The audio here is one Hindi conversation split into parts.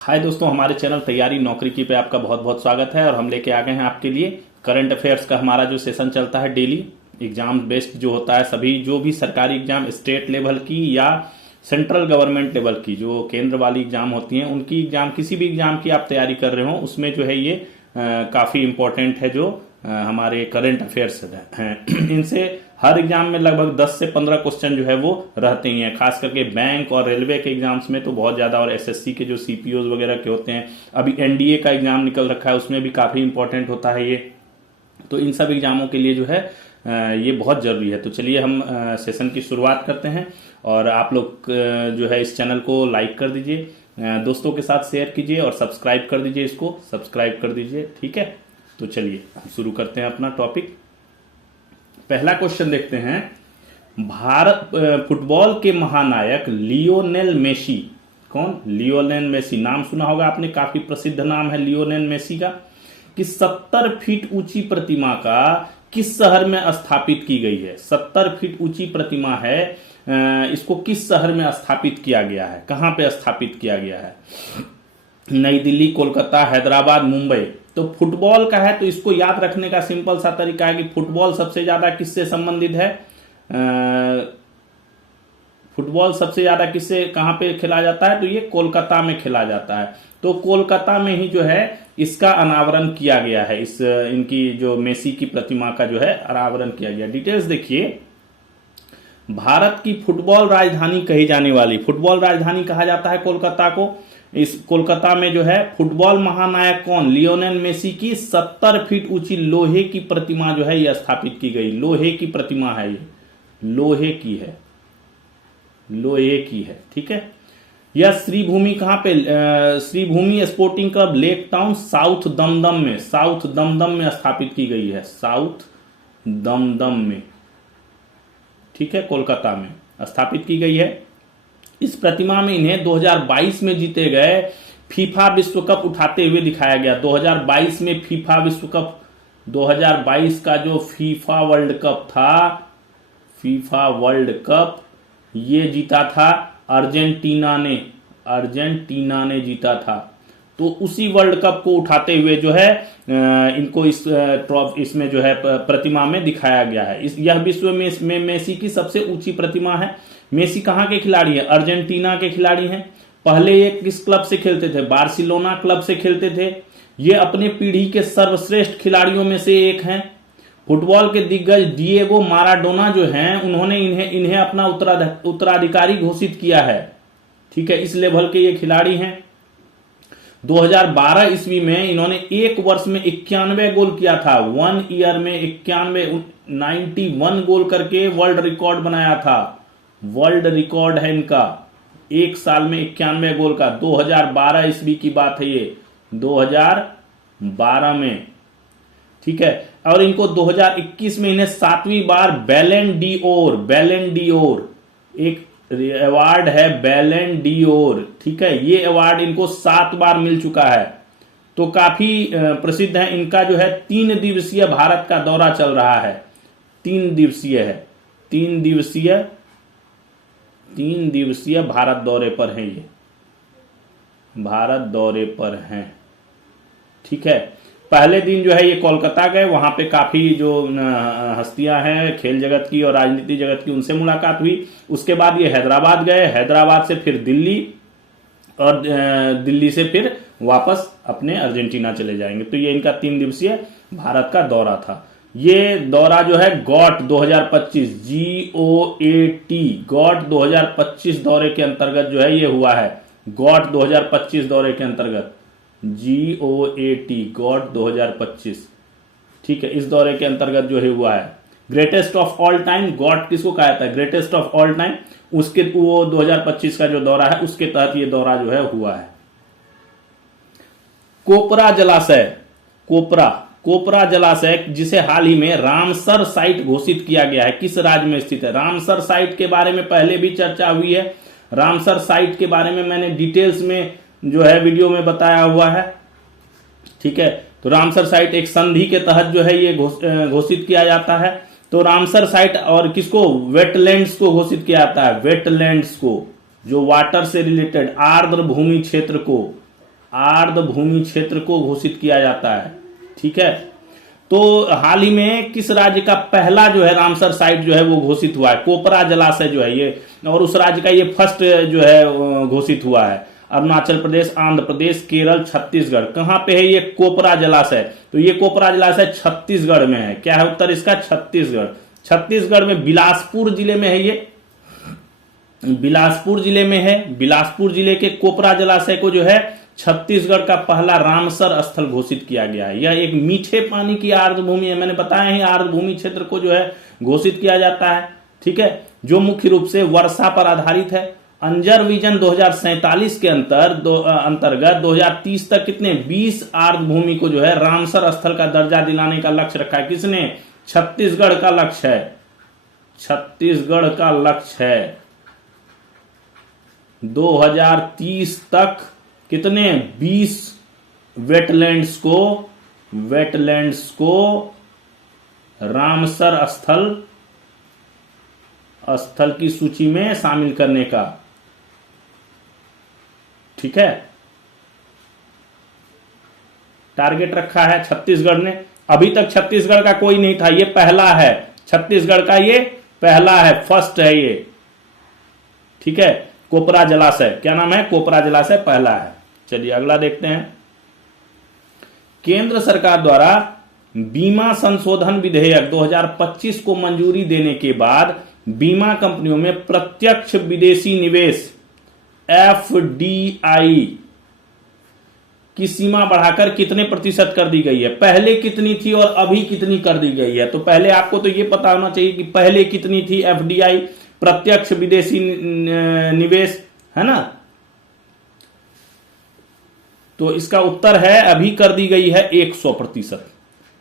हाय दोस्तों, हमारे चैनल तैयारी नौकरी की पे आपका बहुत बहुत स्वागत है। और हम लेके आ गए हैं आपके लिए करंट अफेयर्स का हमारा जो सेशन चलता है डेली एग्जाम बेस्ड जो होता है। सभी जो भी सरकारी एग्जाम स्टेट लेवल की या सेंट्रल गवर्नमेंट लेवल की जो केंद्र वाली एग्जाम होती हैं उनकी एग्जाम, किसी भी एग्जाम की आप तैयारी कर रहे हो उसमें जो है ये काफ़ी इम्पोर्टेंट है। जो हमारे करंट अफेयर्स हैं इनसे हर एग्जाम में लगभग 10 से 15 क्वेश्चन जो है वो रहते ही हैं। खास करके बैंक और रेलवे के एग्जाम्स में तो बहुत ज़्यादा, और एसएससी के जो सीपीओज वगैरह के होते हैं, अभी एनडीए का एग्जाम निकल रखा है उसमें भी काफ़ी इंपॉर्टेंट होता है ये। तो इन सब एग्जामों के लिए जो है ये बहुत ज़रूरी है। तो चलिए हम सेशन की शुरुआत करते हैं। और आप लोग जो है इस चैनल को लाइक कर दीजिए, दोस्तों के साथ शेयर कीजिए और सब्सक्राइब कर दीजिए, इसको सब्सक्राइब कर दीजिए, ठीक है। तो चलिए हम शुरू करते हैं अपना टॉपिक। पहला क्वेश्चन देखते हैं। भारत फुटबॉल के महानायक लियोनेल मेसी, कौन? लियोनेल मेसी, नाम सुना होगा आपने, काफी प्रसिद्ध नाम है लियोनेल मेसी का, कि 70 फीट ऊंची प्रतिमा का किस शहर में स्थापित की गई है? 70 फीट ऊंची प्रतिमा है, इसको किस शहर में स्थापित किया गया है? कहां पे स्थापित किया गया है? नई दिल्ली, कोलकाता, हैदराबाद, मुंबई। तो फुटबॉल का है तो इसको याद रखने का सिंपल सा तरीका है कि फुटबॉल सबसे ज्यादा किससे संबंधित है? फुटबॉल सबसे ज्यादा किससे, कहां पे खेला जाता है? तो ये कोलकाता में खेला जाता है। तो कोलकाता में ही जो है इसका अनावरण किया गया है। इस इनकी जो मेसी की प्रतिमा का जो है अनावरण किया गया। डिटेल्स देखिए। भारत की फुटबॉल राजधानी कही जाने वाली, फुटबॉल राजधानी कहा जाता है कोलकाता को। इस कोलकाता में जो है फुटबॉल महानायक कौन? लियोनेल मेसी की 70 फीट ऊंची लोहे की प्रतिमा जो है यह स्थापित की गई। लोहे की प्रतिमा है, ये लोहे की है, लोहे की है, ठीक है। यह श्रीभूमि कहां पे? Sreebhumi sporting club, lake town, south Dumdum में, साउथ दमदम में स्थापित की गई है, साउथ दमदम में, ठीक है, कोलकाता में स्थापित की गई है। इस प्रतिमा में इन्हें 2022 में जीते गए फीफा विश्व कप उठाते हुए दिखाया गया। 2022 में फीफा विश्व कप, 2022 का जो फीफा वर्ल्ड कप था, फीफा वर्ल्ड कप ये जीता था अर्जेंटीना ने, अर्जेंटीना ने जीता था। तो उसी वर्ल्ड कप को उठाते हुए जो है इनको इसमें जो है प्रतिमा में दिखाया गया है। यह विश्व में मेसी की सबसे ऊंची प्रतिमा है। मेसी कहां के खिलाड़ी हैं? अर्जेंटीना के खिलाड़ी हैं। पहले ये किस क्लब से खेलते थे? बार्सिलोना क्लब से खेलते थे। ये अपने पीढ़ी के सर्वश्रेष्ठ खिलाड़ियों में से एक हैं। फुटबॉल के दिग्गज डिएगो माराडोना जो हैं उन्होंने इन्हें अपना उत्तराधिकारी घोषित किया है, ठीक है। इस लेवल के ये खिलाड़ी हैं। 2012 ईस्वी में इन्होंने एक वर्ष में 91 गोल किया था। 1 ईयर में 91 गोल करके वर्ल्ड रिकॉर्ड बनाया था। वर्ल्ड रिकॉर्ड है इनका, एक साल में 91 गोल का। 2012 ईस्वी की बात है ये, 2012 में, ठीक है। और इनको 2021 में इन्हें 7वीं बार बैलन डी ओर एक अवार्ड है, बैलन डी ओर, ठीक है। ये अवार्ड इनको 7 बार मिल चुका है। तो काफी प्रसिद्ध है। इनका जो है 3 दिवसीय भारत का दौरा चल रहा है। 3 दिवसीय है, 3 दिवसीय भारत दौरे पर हैं, ये भारत दौरे पर हैं, ठीक है। पहले दिन जो है ये कोलकाता गए, वहां पे काफी जो हस्तियां हैं खेल जगत की और राजनीति जगत की, उनसे मुलाकात हुई। उसके बाद ये हैदराबाद गए, हैदराबाद से फिर दिल्ली, और दिल्ली से फिर वापस अपने अर्जेंटीना चले जाएंगे। तो ये इनका 3 दिवसीय भारत का दौरा था। ये दौरा जो है गॉट 2025, GOAT, गॉट 2025 दौरे के अंतर्गत जो है ये हुआ है। गॉट 2025 दौरे के अंतर्गत, GOAT, गॉट 2025, ठीक है। इस दौरे के अंतर्गत जो है हुआ है। Greatest of all time, got किसको कहा जाता है? Greatest of all time. उसके वो 2025 का जो दौरा है उसके तहत ये दौरा जो है हुआ है। कोपरा जलाशय, कोपरा जलाशय जिसे हाल ही में रामसर साइट घोषित किया गया है, किस राज्य में स्थित है? रामसर साइट के बारे में पहले भी चर्चा हुई है। रामसर साइट के बारे में मैंने डिटेल्स में जो है वीडियो में बताया हुआ है, ठीक है। तो रामसर साइट एक संधि के तहत जो है ये घोषित किया जाता है। तो रामसर साइट, और किसको? वेटलैंड्स को घोषित किया जाता है, वेटलैंड्स को, जो वाटर से रिलेटेड आर्द्र भूमि क्षेत्र को, आर्द्र भूमि क्षेत्र को घोषित किया जाता है। ठीक है, तो हाल ही में किस राज्य का पहला जो है रामसर साइट जो है वो घोषित हुआ है? कोपरा जलाशय जो है ये, और उस राज्य का ये फर्स्ट जो है घोषित हुआ है। अरुणाचल प्रदेश, आंध्र प्रदेश, केरल, छत्तीसगढ़। कहां पे है ये कोपरा जलाशय? तो ये कोपरा जलाशय छत्तीसगढ़ में है। क्या है उत्तर इसका? छत्तीसगढ़। छत्तीसगढ़ में बिलासपुर जिले में है ये, बिलासपुर जिले में है। बिलासपुर जिले के कोपरा जलाशय को जो है छत्तीसगढ़ का पहला रामसर स्थल घोषित किया गया है। यह एक मीठे पानी की आर्द्र भूमि है। मैंने बताया है आर्द्र भूमि क्षेत्र को जो है घोषित किया जाता है। ठीक है, जो मुख्य रूप से वर्षा पर आधारित है। अंजर विजन 2047 के अंतर्गत 2030 तक कितने 20 आर्द्र भूमि को जो है रामसर स्थल का दर्जा दिलाने का लक्ष्य रखा है। किसने? छत्तीसगढ़ का लक्ष्य है। छत्तीसगढ़ का लक्ष्य है 2030 तक कितने 20 वेटलैंड्स को रामसर स्थल की सूची में शामिल करने का। ठीक है, टारगेट रखा है छत्तीसगढ़ ने। अभी तक छत्तीसगढ़ का कोई नहीं था, ये पहला है। छत्तीसगढ़ का ये पहला है, फर्स्ट है ये। ठीक है, कोपरा जलाशय, क्या नाम है? कोपरा जलाशय पहला है। चलिए अगला देखते हैं। केंद्र सरकार द्वारा बीमा संशोधन विधेयक 2025 को मंजूरी देने के बाद बीमा कंपनियों में प्रत्यक्ष विदेशी निवेश FDI की सीमा बढ़ाकर कितने प्रतिशत कर दी गई है? पहले कितनी थी और अभी कितनी कर दी गई है? तो पहले आपको तो ये पता होना चाहिए कि पहले कितनी थी FDI, प्रत्यक्ष विदेशी निवेश, है ना। तो इसका उत्तर है अभी कर दी गई है 100%।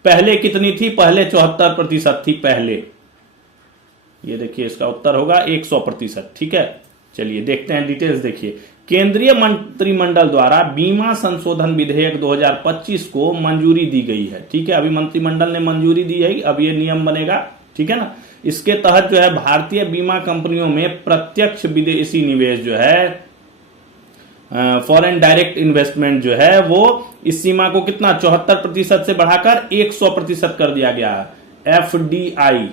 पहले कितनी थी? पहले 74% थी पहले। ये देखिए इसका उत्तर होगा 100%। ठीक है, चलिए देखते हैं डिटेल्स। देखिए, केंद्रीय मंत्रिमंडल द्वारा बीमा संशोधन विधेयक 2025 को मंजूरी दी गई है। ठीक है, अभी मंत्रिमंडल ने मंजूरी दी है, अब ये नियम बनेगा। ठीक है ना। इसके तहत जो है भारतीय बीमा कंपनियों में प्रत्यक्ष विदेशी निवेश जो है फॉरेन डायरेक्ट इन्वेस्टमेंट जो है वो इस सीमा को कितना 74% से बढ़ाकर 100% कर दिया गया है। FDI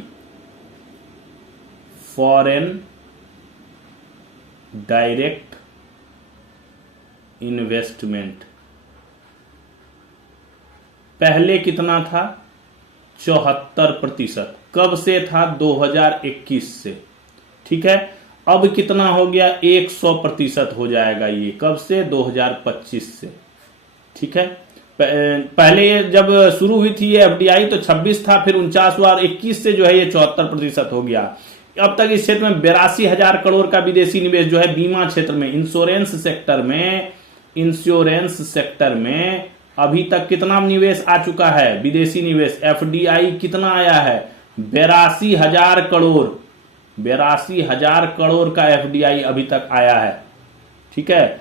फॉरेन डायरेक्ट इन्वेस्टमेंट पहले कितना था? 74%। कब से था? 2021 से। ठीक है, अब कितना हो गया? 100% हो जाएगा ये। कब से? 2025 से। ठीक है, पहले जब शुरू हुई थी ये FDI तो 26 था, फिर 49 हुआ और 21 से जो है ये 74% हो गया। अब तक इस क्षेत्र में 82,000 करोड़ का विदेशी निवेश जो है बीमा क्षेत्र में, इंश्योरेंस सेक्टर में अभी तक कितना निवेश आ चुका है? विदेशी निवेश FDI कितना आया है? 82,000 करोड़। 82,000 करोड़ का FDI अभी तक आया है। ठीक है,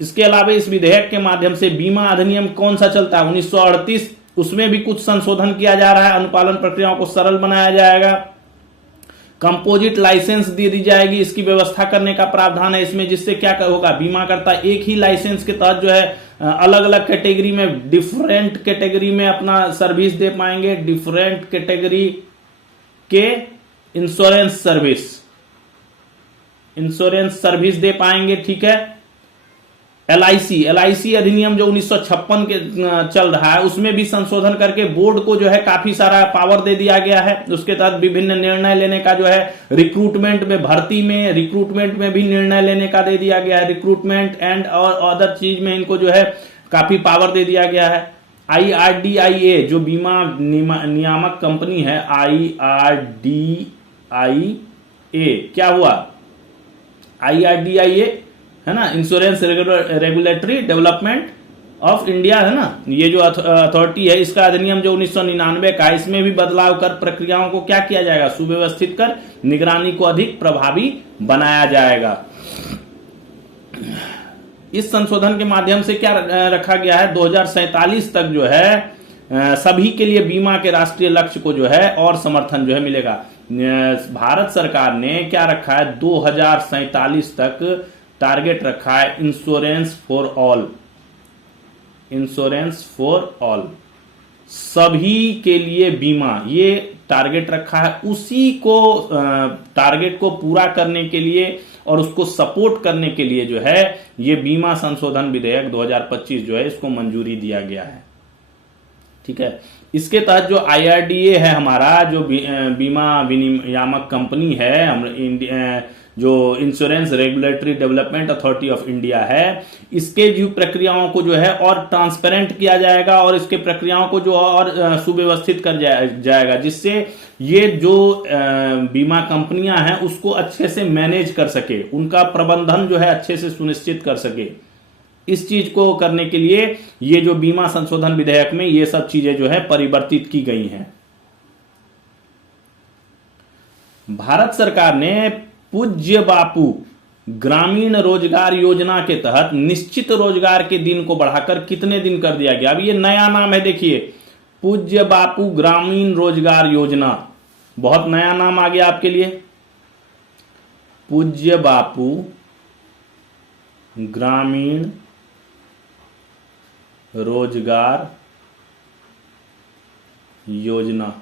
इसके अलावा इस विधेयक के माध्यम से बीमा अधिनियम कौन सा चलता है? 1938, उसमें भी कुछ संशोधन किया जा रहा है। अनुपालन प्रक्रियाओं को सरल बनाया जाएगा। कंपोजिट लाइसेंस दे दी जाएगी, इसकी व्यवस्था करने का प्रावधान है इसमें, जिससे क्या होगा? बीमा करता एक ही लाइसेंस के तहत जो है अलग अलग कैटेगरी में, डिफरेंट कैटेगरी में अपना सर्विस दे पाएंगे। डिफरेंट कैटेगरी के इंश्योरेंस सर्विस दे पाएंगे। ठीक है, LIC अधिनियम जो 1956 के चल रहा है उसमें भी संशोधन करके बोर्ड को जो है काफी सारा पावर दे दिया गया है। उसके तहत विभिन्न निर्णय लेने का जो है रिक्रूटमेंट में, भर्ती में, रिक्रूटमेंट में भी निर्णय लेने का दे दिया गया है। रिक्रूटमेंट एंड और अदर चीज में इनको जो है काफी पावर दे दिया गया है। IRDAI जो बीमा नियामक कंपनी है, IRDAI क्या हुआ? IRDAI है ना, insurance regulatory development of India, है ना, ये जो अथॉरिटी है, इसका अधिनियम जो 1999 का, इसमें भी बदलाव कर प्रक्रियाओं को क्या किया जाएगा? सुव्यवस्थित कर निगरानी को अधिक प्रभावी बनाया जाएगा। इस संशोधन के माध्यम से क्या रखा गया है? 2047 तक जो है सभी के लिए बीमा के राष्ट्रीय लक्ष्य को जो है और समर्थन जो है मिलेगा। भारत सरकार ने क्या रखा है? 2047 तक टारगेट रखा है insurance for all. Insurance for all, सभी के लिए बीमा, ये टारगेट रखा है। उसी को टारगेट को पूरा करने के लिए और उसको सपोर्ट करने के लिए जो है ये बीमा संशोधन विधेयक 2025 जो है इसको मंजूरी दिया गया है। ठीक है, इसके तहत जो IRDA है हमारा, जो बीमा विनियामक कंपनी है, जो insurance regulatory development authority of India है, इसके जो प्रक्रियाओं को जो है और ट्रांसपेरेंट किया जाएगा और इसके प्रक्रियाओं को जो और सुव्यवस्थित कर जाएगा, जिससे ये जो बीमा कंपनियां हैं उसको अच्छे से मैनेज कर सके, उनका प्रबंधन जो है अच्छे से सुनिश्चित कर सके। इस चीज को करने के लिए ये जो बीमा संशोधन विधेयक में ये सब चीजें जो है परिवर्तित की गई हैं। भारत सरकार ने पूज्य बापू ग्रामीण रोजगार योजना के तहत निश्चित रोजगार के दिन को बढ़ाकर कितने दिन कर दिया गया? अब ये नया नाम है, देखिए, पूज्य बापू ग्रामीण रोजगार योजना, बहुत नया नाम आ गया आपके लिए। पूज्य बापू ग्रामीण रोजगार योजना,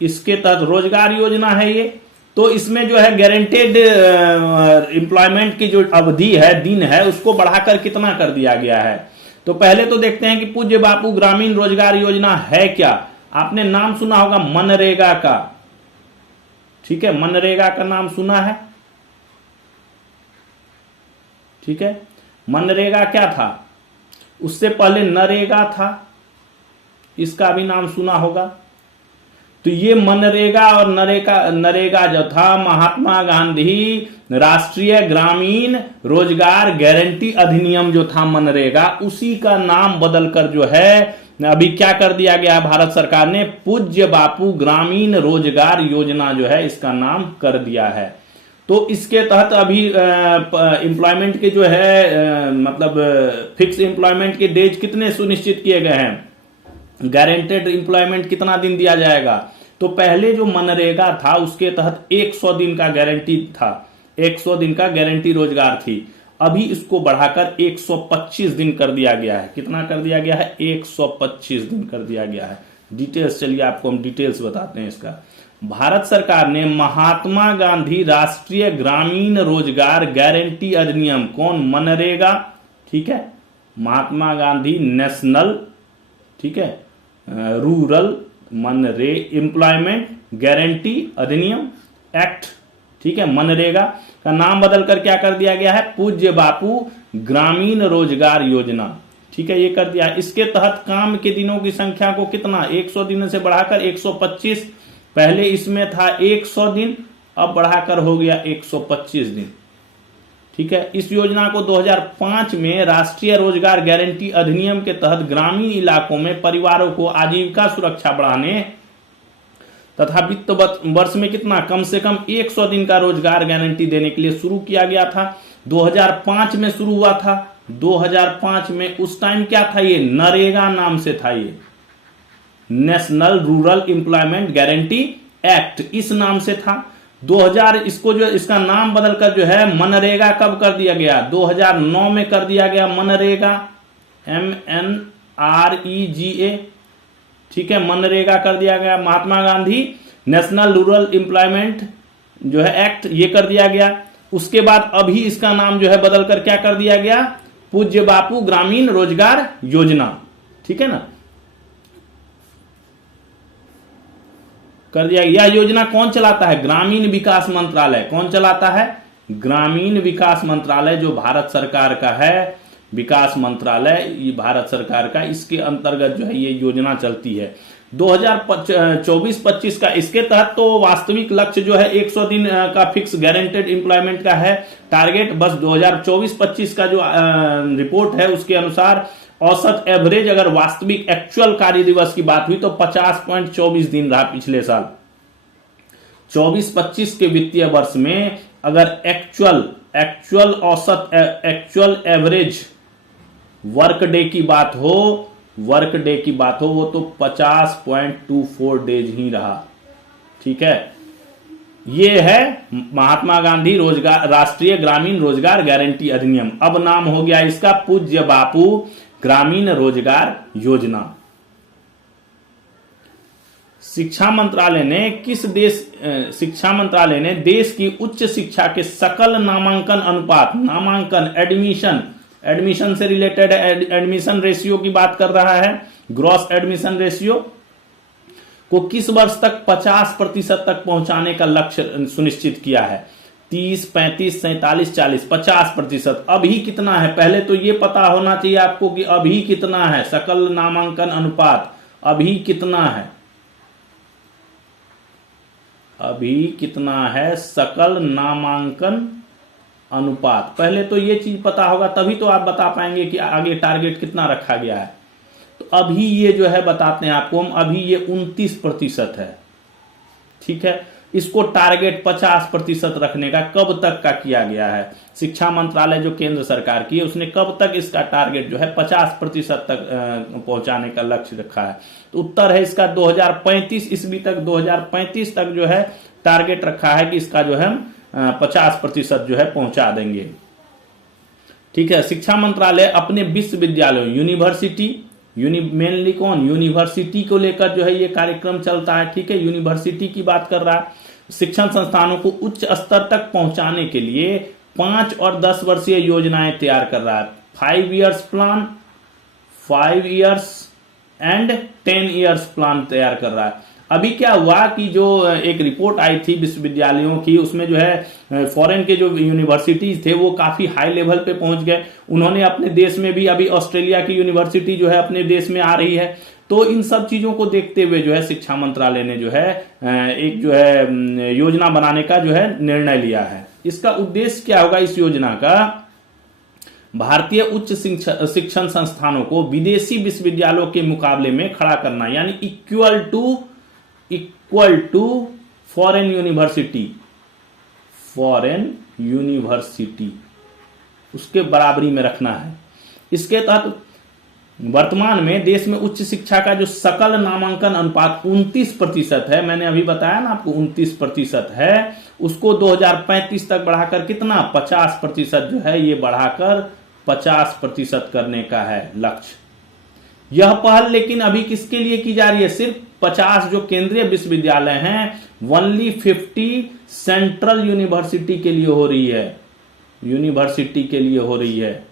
इसके तहत रोजगार योजना है ये, तो इसमें जो है गारंटेड एम्प्लॉयमेंट की जो अवधि है, दिन है, उसको बढ़ाकर कितना कर दिया गया है। तो पहले तो देखते हैं कि पूज्य बापू ग्रामीण रोजगार योजना है क्या। आपने नाम सुना होगा मनरेगा का, ठीक है, मनरेगा का नाम सुना है, ठीक है। मनरेगा क्या था? उससे पहले नरेगा था, इसका भी नाम सुना होगा। तो ये मनरेगा और नरेगा जो था, महात्मा गांधी राष्ट्रीय ग्रामीण रोजगार गारंटी अधिनियम जो था मनरेगा, उसी का नाम बदलकर जो है अभी क्या कर दिया गया है भारत सरकार ने, पूज्य बापू ग्रामीण रोजगार योजना जो है इसका नाम कर दिया है। तो इसके तहत अभी एम्प्लॉयमेंट के जो है मतलब फिक्स एम्प्लॉयमेंट के डेज कितने सुनिश्चित किए गए हैं, गारंटेड एम्प्लॉयमेंट कितना दिन दिया जाएगा। तो पहले जो मनरेगा था उसके तहत 100 दिन का गारंटी था, 100 दिन का गारंटी रोजगार थी। अभी इसको बढ़ाकर 125 दिन कर दिया गया है। कितना कर दिया गया है? 125 दिन कर दिया गया है। डिटेल्स, चलिए आपको हम डिटेल्स बताते हैं इसका। भारत सरकार ने महात्मा गांधी राष्ट्रीय ग्रामीण रोजगार गारंटी अधिनियम, कौन? मनरेगा, ठीक है, महात्मा गांधी नेशनल, ठीक है, रूरल मनरे एम्प्लॉयमेंट गारंटी अधिनियम एक्ट, ठीक है, मनरेगा का नाम बदलकर क्या कर दिया गया है? पूज्य बापू ग्रामीण रोजगार योजना, ठीक है, ये कर दिया। इसके तहत काम के दिनों की संख्या को कितना, 100 दिन से बढ़ाकर 125, पहले इसमें था 100 दिन, अब बढ़ाकर हो गया 125 दिन, ठीक है। इस योजना को 2005 में राष्ट्रीय रोजगार गारंटी अधिनियम के तहत ग्रामीण इलाकों में परिवारों को आजीविका सुरक्षा बढ़ाने तथा वित्त वर्ष में कितना, कम से कम 100 दिन का रोजगार गारंटी देने के लिए शुरू किया गया था। 2005 में शुरू हुआ था। 2005 में उस टाइम क्या था? ये नरेगा नाम से था, ये national rural employment guarantee act इस नाम से था। 2000 इसको जो इसका नाम बदलकर जो है मनरेगा कब कर दिया गया? 2009 में कर दिया गया मनरेगा, MNREGA, ठीक है, मनरेगा कर दिया गया। Mahatma Gandhi national rural employment जो है एक्ट, ये कर दिया गया। उसके बाद अभी इसका नाम जो है बदलकर क्या कर दिया गया? पूज्य बापू ग्रामीण रोजगार योजना, ठीक है ना, कर दिया। यह योजना कौन चलाता है? ग्रामीण विकास मंत्रालय। कौन चलाता है? ग्रामीण विकास मंत्रालय, जो भारत सरकार का है, विकास मंत्रालय ये भारत सरकार का, इसके अंतर्गत जो है ये योजना चलती है। 2024-25 का इसके तहत तो वास्तविक लक्ष्य जो है 100 दिन का फिक्स गारंटेड एम्प्लॉयमेंट का है टारगेट। बस 2024-25 का जो रिपोर्ट है उसके अनुसार औसत एवरेज अगर वास्तविक एक्चुअल कार्य दिवस की बात हुई तो 50.24 दिन रहा पिछले साल। 24-25 के वित्तीय वर्ष में अगर एक्चुअल औसत एक्चुअल एवरेज वर्क डे की बात हो वो तो 50.24 डेज ही रहा, ठीक है। ये है महात्मा गांधी राष्ट्रीय ग्रामीण रोजगार गारंटी अधिनियम। अब नाम हो गया इसका पूज्य बापू ग्रामीण रोजगार योजना। शिक्षा मंत्रालय ने देश की उच्च शिक्षा के सकल नामांकन अनुपात, नामांकन एडमिशन से रिलेटेड एडमिशन रेशियो की बात कर रहा है, ग्रॉस एडमिशन रेशियो को किस वर्ष तक 50% तक पहुंचाने का लक्ष्य सुनिश्चित किया है। 30, 35, 47, 40, 50%। अभी कितना है, पहले तो ये पता होना चाहिए आपको कि अभी कितना है सकल नामांकन अनुपात, अभी कितना है, अभी कितना है सकल नामांकन अनुपात। पहले तो ये चीज पता होगा तभी तो आप बता पाएंगे कि आगे टारगेट कितना रखा गया है। तो अभी ये जो है बताते हैं आपको हम, अभी ये 29% है। ठीक है, इसको टारगेट 50% रखने का कब तक का किया गया है। शिक्षा मंत्रालय जो केंद्र सरकार की है उसने कब तक इसका टारगेट जो है 50% तक पहुंचाने का लक्ष्य रखा है। तो उत्तर है इसका 2035 ईस्वी तक, 2035 तक जो है टारगेट रखा है कि इसका जो है 50% जो है पहुंचा देंगे। ठीक है, शिक्षा मंत्रालय अपने विश्वविद्यालयों, मेनली कौन, यूनिवर्सिटी को लेकर जो है ये कार्यक्रम चलता है। ठीक है, यूनिवर्सिटी की बात कर रहा है। शिक्षण संस्थानों को उच्च स्तर तक पहुंचाने के लिए 5 और 10 वर्षीय योजनाएं तैयार कर रहा है। 5 years plan, 5 years and 10 years plan तैयार कर रहा है। अभी क्या हुआ कि जो एक रिपोर्ट आई थी विश्वविद्यालयों की, उसमें जो है फॉरेन के जो यूनिवर्सिटीज थे वो काफी हाई लेवल पे पहुंच गए। उन्होंने अपने देश में भी, अभी ऑस्ट्रेलिया की यूनिवर्सिटी जो है अपने देश में आ रही है। तो इन सब चीजों को देखते हुए जो है शिक्षा मंत्रालय ने जो है एक जो है योजना बनाने का जो है निर्णय लिया है। इसका उद्देश्य क्या होगा इस योजना का, भारतीय उच्च शिक्षण संस्थानों को विदेशी विश्वविद्यालयों के मुकाबले में खड़ा करना, यानी इक्वल टू फॉरेन यूनिवर्सिटी, उसके बराबरी में रखना है। इसके तहत वर्तमान में देश में उच्च शिक्षा का जो सकल नामांकन अनुपात 29% है, मैंने अभी बताया ना आपको 29% है, उसको 2035 तक बढ़ाकर कितना 50% जो है ये बढ़ाकर 50% करने का है लक्ष्य। यह पहल लेकिन अभी किसके लिए की जा रही है, सिर्फ 50 जो केंद्रीय विश्वविद्यालय हैं, ओनली 50 सेंट्रल यूनिवर्सिटी के लिए हो रही है।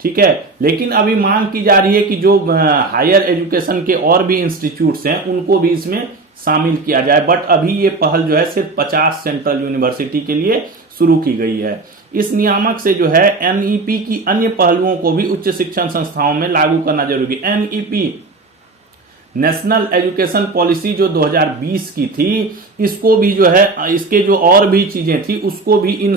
ठीक है, लेकिन अभी मांग की जा रही है कि जो हायर एजुकेशन के और भी इंस्टीट्यूट्स हैं उनको भी इसमें शामिल किया जाए। बट अभी ये पहल जो है सिर्फ 50 सेंट्रल यूनिवर्सिटी के लिए शुरू की गई है। इस नियामक से जो है एनईपी की अन्य पहलुओं को भी उच्च शिक्षण संस्थाओं में लागू करना जरूरी। एनईपी, नेशनल एजुकेशन पॉलिसी जो 2020 की थी, इसको भी जो है, इसके जो और भी चीजें थी उसको भी इन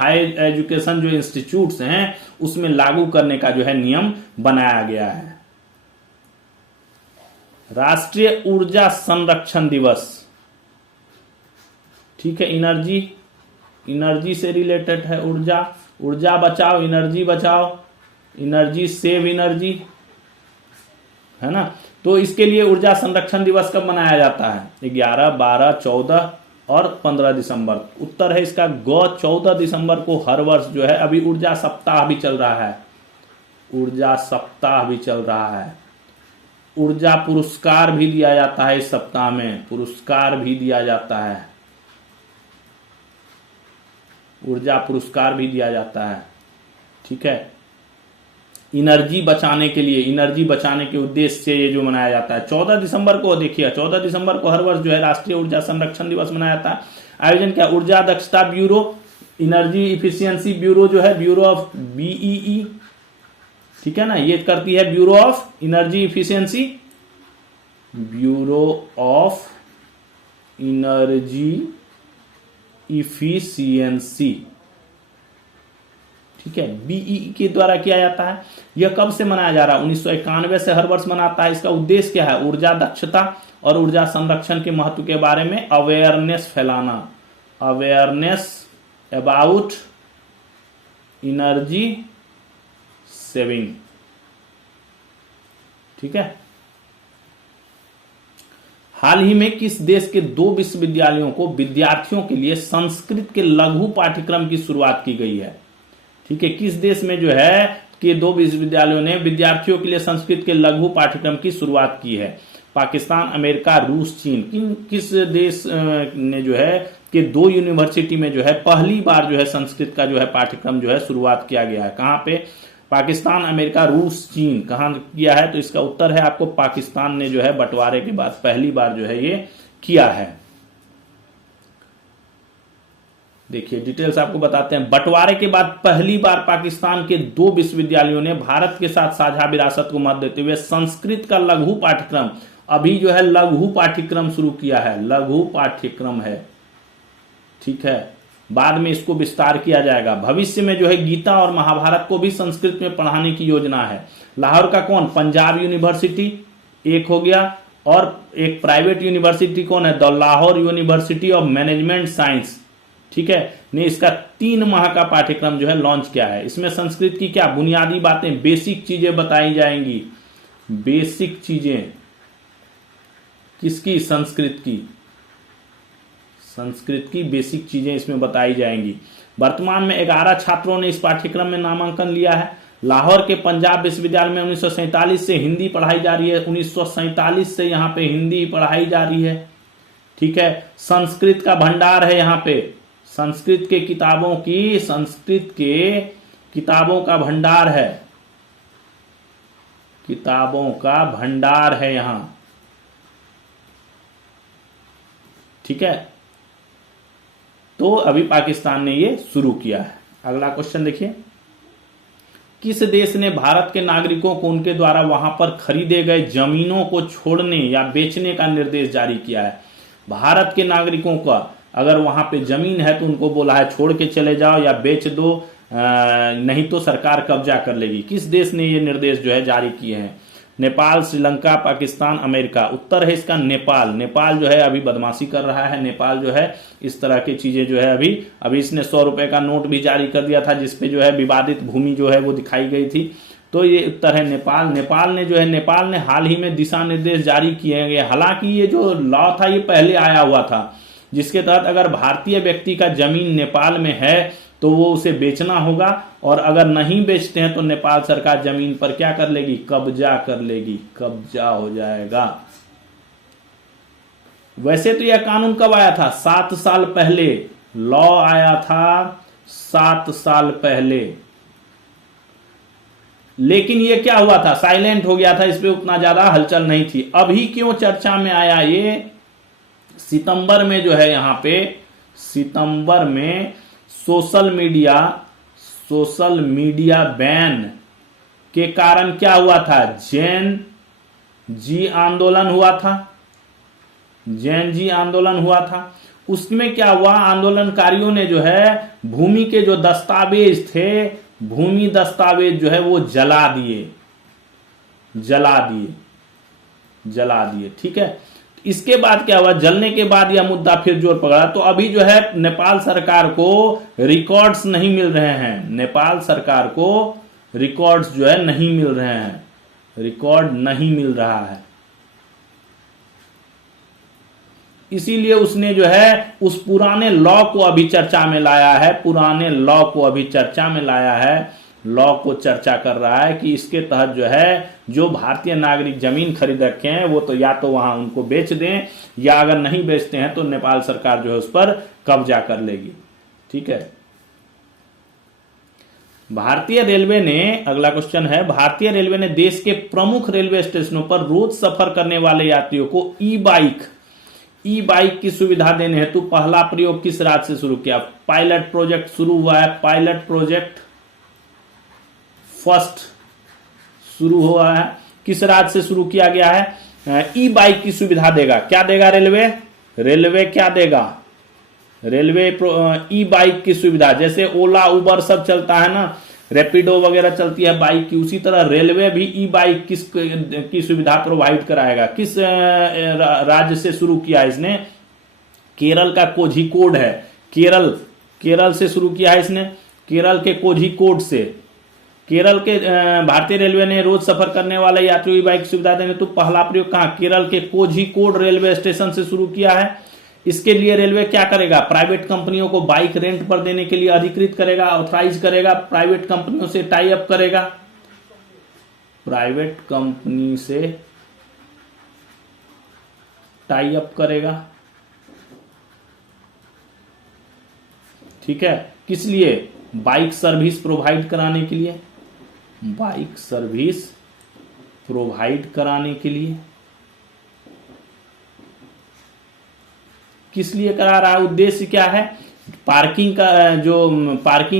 हायर एजुकेशन जो इंस्टीट्यूट्स हैं उसमें लागू करने का जो है नियम बनाया गया है। राष्ट्रीय ऊर्जा संरक्षण दिवस, ठीक है, एनर्जी से रिलेटेड है। ऊर्जा बचाओ, एनर्जी सेव एनर्जी, है ना। तो इसके लिए ऊर्जा संरक्षण दिवस कब मनाया जाता है, 11, 12, 14 और 15 दिसंबर। उत्तर है इसका 14 दिसंबर को हर वर्ष जो है, अभी ऊर्जा सप्ताह भी चल रहा है, ऊर्जा पुरस्कार भी दिया जाता है। इस सप्ताह में पुरस्कार भी दिया जाता है, ऊर्जा पुरस्कार भी दिया जाता है। ठीक है, एनर्जी बचाने के लिए, एनर्जी बचाने के उद्देश्य से ये जो मनाया जाता है। 14 दिसंबर को देखिए, 14 दिसंबर को हर वर्ष जो है राष्ट्रीय ऊर्जा संरक्षण दिवस मनाया जाता है। आयोजन क्या, ऊर्जा दक्षता ब्यूरो, एनर्जी इफिशियंसी ब्यूरो जो है, ब्यूरो ऑफ बीईई, ठीक है ना, ये करती है bureau of energy efficiency, bureau of energy efficiency, ठीक है, बीई के द्वारा किया जाता है। यह कब से मनाया जा रहा है, 1991 से हर वर्ष मनाता है। इसका उद्देश्य क्या है, ऊर्जा दक्षता और ऊर्जा संरक्षण के महत्व के बारे में अवेयरनेस फैलाना, अवेयरनेस अबाउट एनर्जी सेविंग। ठीक है, हाल ही में किस देश के 2 विश्वविद्यालयों को विद्यार्थियों के लिए संस्कृत के लघु पाठ्यक्रम की शुरुआत की गई है। ठीक है, किस देश में जो है के 2 विश्वविद्यालयों ने विद्यार्थियों के लिए संस्कृत के लघु पाठ्यक्रम की शुरुआत की है? पाकिस्तान, अमेरिका, रूस, चीन। किस देश ने जो है कि 2 यूनिवर्सिटी में जो है पहली बार जो है संस्कृत का जो है पाठ्यक्रम जो है शुरुआत किया गया है? कहां पे? पाकिस्तान, अमेरिका, रूस, चीन। कहां किया है? तो इसका उत्तर है आपको पाकिस्तान ने जो है बंटवारे के बाद पहली बार जो है ये किया है। देखिए डिटेल्स आपको बताते हैं। बंटवारे के बाद पहली बार पाकिस्तान के 2 विश्वविद्यालयों ने भारत के साथ साझा विरासत को महत्व देते हुए संस्कृत का लघु पाठ्यक्रम, अभी जो है लघु पाठ्यक्रम शुरू किया है। लघु पाठ्यक्रम है, ठीक है, बाद में इसको विस्तार किया जाएगा। भविष्य में जो है गीता और महाभारत को भी संस्कृत में पढ़ाने की योजना है। लाहौर का कौन? पंजाब यूनिवर्सिटी एक हो गया, और एक प्राइवेट यूनिवर्सिटी कौन है? The Lahore university of management science, ठीक है, ने इसका 3 माह का पाठ्यक्रम जो है लॉन्च किया है। इसमें संस्कृत की क्या बुनियादी बातें, बेसिक चीजें बताई जाएंगी। बेसिक चीजें किसकी? संस्कृत की। संस्कृत की बेसिक चीजें इसमें बताई जाएंगी। वर्तमान में 11 छात्रों ने इस पाठ्यक्रम में नामांकन लिया है। लाहौर के पंजाब विश्वविद्यालय में 1947 से हिंदी पढ़ाई जा रही है। 1947 से यहाँ पे हिंदी पढ़ाई जा रही है, ठीक है। संस्कृत का भंडार है यहाँ पे, संस्कृत के किताबों का भंडार है, किताबों का भंडार है यहां, ठीक है। तो अभी पाकिस्तान ने ये शुरू किया है। अगला क्वेश्चन देखिए, किस देश ने भारत के नागरिकों को उनके द्वारा वहां पर खरीदे गए जमीनों को छोड़ने या बेचने का निर्देश जारी किया है? भारत के नागरिकों का अगर वहां पे जमीन है तो उनको बोला है छोड़ के चले जाओ या बेच दो, नहीं तो सरकार कब्जा कर लेगी। किस देश ने ये निर्देश जो है जारी किए हैं? नेपाल, श्रीलंका, पाकिस्तान, अमेरिका। उत्तर है इसका नेपाल। नेपाल जो है अभी बदमाशी कर रहा है। नेपाल जो है इस तरह की चीजें जो है अभी इसने 100 रुपए का नोट भी जारी कर दिया था जिसपे जो है विवादित भूमि जो है वो दिखाई गई थी। तो ये उत्तर है नेपाल। नेपाल ने हाल ही में दिशा निर्देश जारी किए गए। हालांकि ये जो लॉ था ये पहले आया हुआ था, जिसके तहत अगर भारतीय व्यक्ति का जमीन नेपाल में है तो वो उसे बेचना होगा, और अगर नहीं बेचते हैं तो नेपाल सरकार जमीन पर क्या कर लेगी? कब्जा कर लेगी, कब्जा हो जाएगा। वैसे तो यह कानून कब आया था? 7 साल पहले लॉ आया था, 7 साल पहले। लेकिन ये क्या हुआ था? साइलेंट हो गया था, इस पे उतना ज्यादा हलचल नहीं थी। अभी क्यों चर्चा में आया? ये सितंबर में जो है यहां पे सितंबर में सोशल मीडिया बैन के कारण क्या हुआ था? जैन जी आंदोलन हुआ था। उसमें क्या हुआ? आंदोलनकारियों ने जो है भूमि के जो दस्तावेज थे, भूमि दस्तावेज जो है वो जला दिए, ठीक है। इसके बाद क्या हुआ? जलने के बाद यह मुद्दा फिर जोर पकड़ा। तो अभी जो है नेपाल सरकार को रिकॉर्ड्स नहीं मिल रहे हैं, नेपाल सरकार को रिकॉर्ड्स जो है नहीं मिल रहे हैं, रिकॉर्ड नहीं मिल रहा है। इसीलिए उसने जो है उस पुराने लॉ को अभी चर्चा में लाया है, लॉ को चर्चा कर रहा है कि इसके तहत जो है जो भारतीय नागरिक जमीन खरीद रखे हैं वो तो या तो वहां उनको बेच दें, या अगर नहीं बेचते हैं तो नेपाल सरकार जो है उस पर कब्जा कर लेगी, ठीक है। भारतीय रेलवे ने, अगला क्वेश्चन है, भारतीय रेलवे ने देश के प्रमुख रेलवे स्टेशनों पर रोज सफर करने वाले यात्रियों को ई बाइक की सुविधा देने हेतु पहला प्रयोग किस राज्य से शुरू किया? पायलट प्रोजेक्ट शुरू हुआ है, पायलट प्रोजेक्ट फर्स्ट शुरू हुआ है। किस राज्य से शुरू किया गया है? ई बाइक की सुविधा देगा। क्या देगा रेलवे क्या देगा? रेलवे ई बाइक की सुविधा, जैसे ओला उबर सब चलता है ना, रैपिडो वगैरह चलती है बाइक की, उसी तरह रेलवे भी ई बाइक की सुविधा प्रोवाइड कराएगा। किस राज्य से शुरू किया इसने? केरल का कोझिकोड है, केरल से शुरू किया है इसने, केरल के कोझिकोड से। केरल के भारतीय रेलवे ने रोज सफर करने वाले यात्रियों की बाइक सुविधा देने तो पहला प्रयोग कहां? केरल के कोझिकोड रेलवे स्टेशन से शुरू किया है। इसके लिए रेलवे क्या करेगा? प्राइवेट कंपनियों को बाइक रेंट पर देने के लिए अधिकृत करेगा, ऑथराइज करेगा, प्राइवेट कंपनियों से टाई अप करेगा, प्राइवेट कंपनी से टाई अप करेगा। ठीक है, किस लिए? बाइक सर्विस प्रोवाइड कराने के लिए, बाइक सर्विस प्रोवाइड कराने के लिए। किस लिए करा रहा है? उद्देश्य क्या है? पार्किंग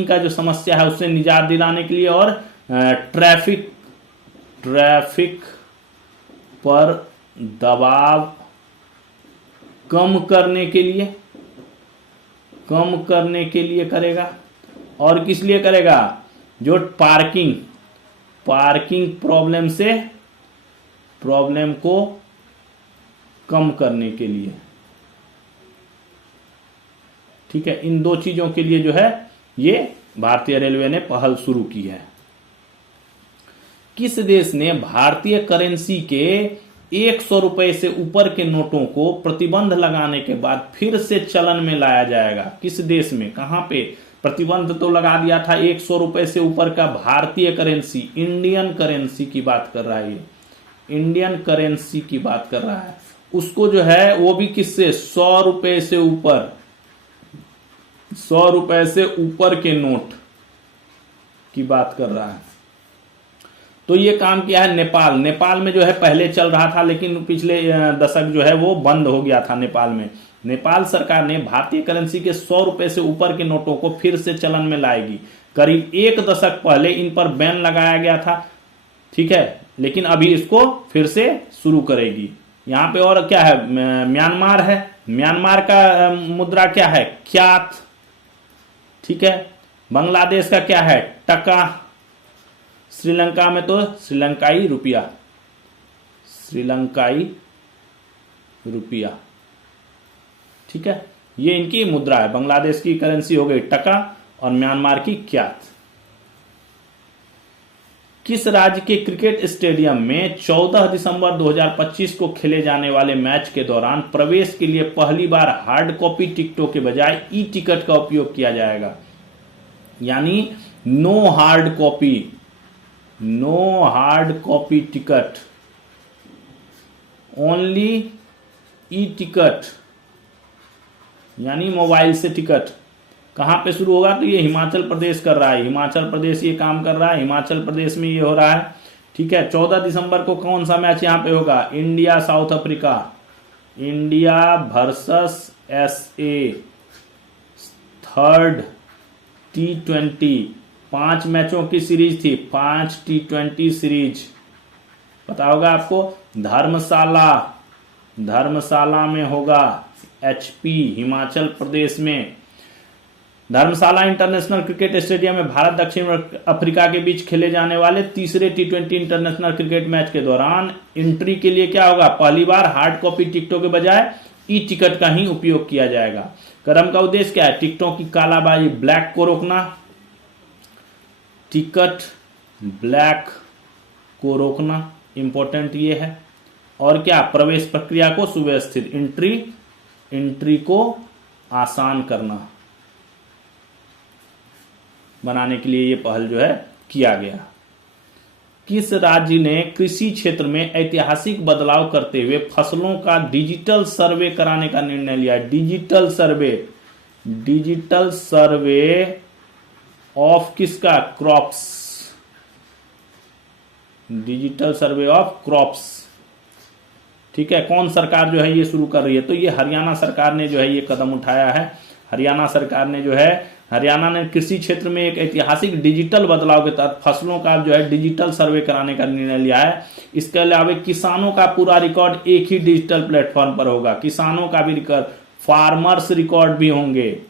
का जो समस्या है उससे निजात दिलाने के लिए और ट्रैफिक पर दबाव कम करने के लिए करेगा। और किस लिए करेगा? जो पार्किंग प्रॉब्लम को कम करने के लिए। ठीक है, इन दो चीजों के लिए जो है ये भारतीय रेलवे ने पहल शुरू की है। किस देश ने भारतीय करेंसी के 100 रुपए से ऊपर के नोटों को प्रतिबंध लगाने के बाद फिर से चलन में लाया जाएगा? किस देश में, कहां पे? प्रतिबंध तो लगा दिया था 100 रुपए से ऊपर का भारतीय करेंसी, इंडियन करेंसी की बात कर रहा है ये, इंडियन करेंसी की बात कर रहा है। उसको जो है वो भी किससे? 100 रुपए से ऊपर, 100 रुपए से ऊपर के नोट की बात कर रहा है। तो ये काम किया है नेपाल में जो है पहले चल रहा था, लेकिन पिछले दशक जो है वो बंद हो गया था नेपाल में। नेपाल सरकार ने भारतीय करेंसी के 100 रुपए से ऊपर के नोटों को फिर से चलन में लाएगी। करीब एक दशक पहले इन पर बैन लगाया गया था। ठीक है, लेकिन अभी इसको फिर से शुरू करेगी। यहां पे और क्या है? म्यांमार है, म्यांमार का मुद्रा क्या है? क्यात। ठीक है, बांग्लादेश का क्या है? टका। श्रीलंका में तो श्रीलंकाई रुपया। ठीक है, ये इनकी मुद्रा है। बांग्लादेश की करेंसी हो गई टका और म्यांमार की क्यात। किस राज्य के क्रिकेट स्टेडियम में 14 दिसंबर 2025 को खेले जाने वाले मैच के दौरान प्रवेश के लिए पहली बार हार्ड कॉपी टिकटों के बजाय ई टिकट का उपयोग किया जाएगा? यानी no hard copy ticket, only e ticket, यानी मोबाइल से टिकट। कहां पे शुरू होगा? तो ये हिमाचल प्रदेश कर रहा है, हिमाचल प्रदेश ये काम कर रहा है, हिमाचल प्रदेश में ये हो रहा है। ठीक है, 14 दिसंबर को कौन सा मैच यहां पे होगा? India south Africa, India versus SA, third T20। 5 मैचों की सीरीज थी, 5 T20 सीरीज। पता होगा आपको। धर्मशाला में होगा, HP हिमाचल प्रदेश में। धर्मशाला इंटरनेशनल क्रिकेट स्टेडियम में भारत दक्षिण अफ्रीका के बीच खेले जाने वाले तीसरे T20 इंटरनेशनल क्रिकेट मैच के दौरान एंट्री के लिए क्या होगा? पहली बार हार्ड कॉपी टिकटों के बजाय ई टिकट का ही उपयोग किया जाएगा। कदम का उद्देश्य क्या है? टिकटों की कालाबाजी, ब्लैक को रोकना, टिकट ब्लैक को रोकना, इंपॉर्टेंट ये है। और क्या? प्रवेश प्रक्रिया को सुव्यवस्थित, एंट्री को आसान बनाने के लिए ये पहल जो है किया गया। किस राज्य ने कृषि क्षेत्र में ऐतिहासिक बदलाव करते हुए फसलों का डिजिटल सर्वे कराने का निर्णय लिया? डिजिटल सर्वे ऑफ किसका? Crops, digital survey of crops. ठीक है, कौन सरकार जो है ये शुरू कर रही है? तो ये हरियाणा सरकार ने जो है ये कदम उठाया है। हरियाणा सरकार ने जो है, हरियाणा ने कृषि क्षेत्र में एक ऐतिहासिक डिजिटल बदलाव के तहत फसलों का जो है डिजिटल सर्वे कराने का निर्णय लिया है। इसके अलावा किसानों का पूरा रिकॉर्ड एक ही डिजिटल प्लेटफॉर्म पर होगा। किसानों का भी रिकॉर्ड, फार्मर्स रिकॉर्ड भी होंगे,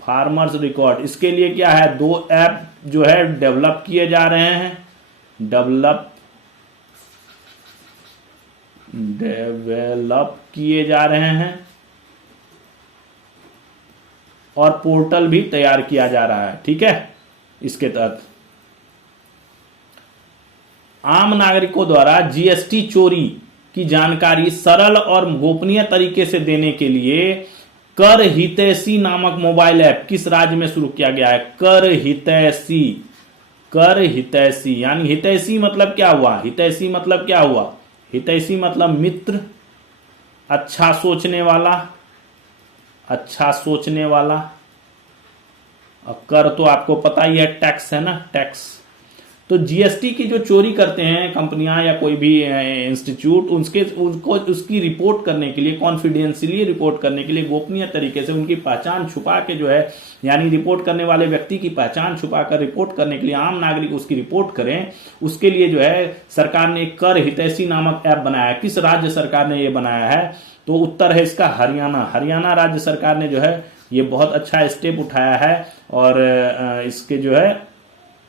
फार्मर्स रिकॉर्ड। इसके लिए क्या है? 2 ऐप जो है डेवलप किए जा रहे हैं, डेवलप किए जा रहे हैं और पोर्टल भी तैयार किया जा रहा है। ठीक है, इसके तहत आम नागरिकों द्वारा GST चोरी की जानकारी सरल और गोपनीय तरीके से देने के लिए कर हितैषी नामक मोबाइल ऐप किस राज्य में शुरू किया गया है? कर हितैषी कर हितैषी, यानी हितैषी मतलब क्या हुआ, हितैषी मतलब क्या हुआ, हितैषी मतलब मित्र, अच्छा सोचने वाला, अच्छा सोचने वाला। और कर तो आपको पता ही है टैक्स है ना, टैक्स। तो जीएसटी की जो चोरी करते हैं कंपनियां या कोई भी इंस्टीट्यूट, उनको उसकी रिपोर्ट करने के लिए, कॉन्फिडेंशियली रिपोर्ट करने के लिए, गोपनीय तरीके से उनकी पहचान छुपा के जो है, यानी रिपोर्ट करने वाले व्यक्ति की पहचान छुपा कर रिपोर्ट करने के लिए आम नागरिक उसकी रिपोर्ट करें, उसके लिए जो है सरकार ने एक कर हितैषी नामक ऐप बनाया है। किस राज्य सरकार ने यह बनाया है, तो उत्तर है इसका हरियाणा। हरियाणा राज्य सरकार ने जो है ये बहुत अच्छा स्टेप उठाया है और इसके जो है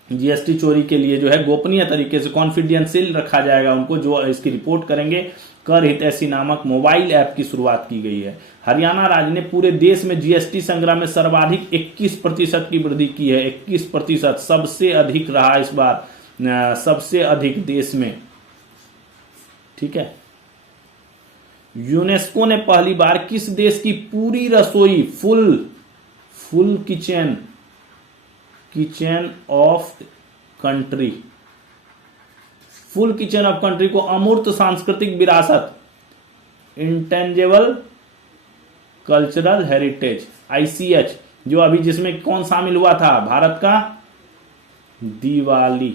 जीएसटी चोरी के लिए जो है गोपनीय तरीके से कॉन्फिडेंशियल रखा जाएगा उनको, जो इसकी रिपोर्ट करेंगे। कर हितैषी नामक मोबाइल ऐप की शुरुआत की गई है। हरियाणा राज्य ने पूरे देश में जीएसटी संग्रह में सर्वाधिक 21% की वृद्धि की है। 21% सबसे अधिक रहा इस बार, सबसे अधिक देश में। ठीक है। यूनेस्को ने पहली बार किस देश की पूरी रसोई full kitchen of country, full kitchen of country को अमूर्त सांस्कृतिक विरासत, इंटेंजेबल कल्चरल हेरिटेज, ICH, जो अभी जिसमें कौन शामिल हुआ था, भारत का दिवाली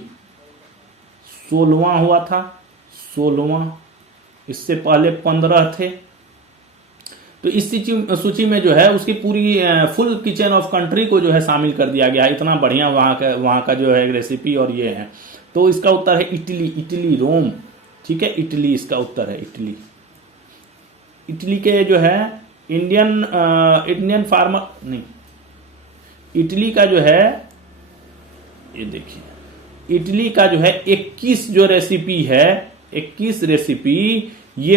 16वां हुआ था, 16वां, इससे पहले 15 थे। तो इस सूची में जो है उसकी पूरी फुल किचन ऑफ कंट्री को जो है शामिल कर दिया गया है। इतना बढ़िया वहां का जो है रेसिपी और ये है। तो इसका उत्तर है इटली, रोम। ठीक है, इटली इसका उत्तर है, इटली के जो है इंडियन फार्मर नहीं, इटली का जो है, ये देखिए इटली का जो है 21 जो रेसिपी है, 21 रेसिपी, ये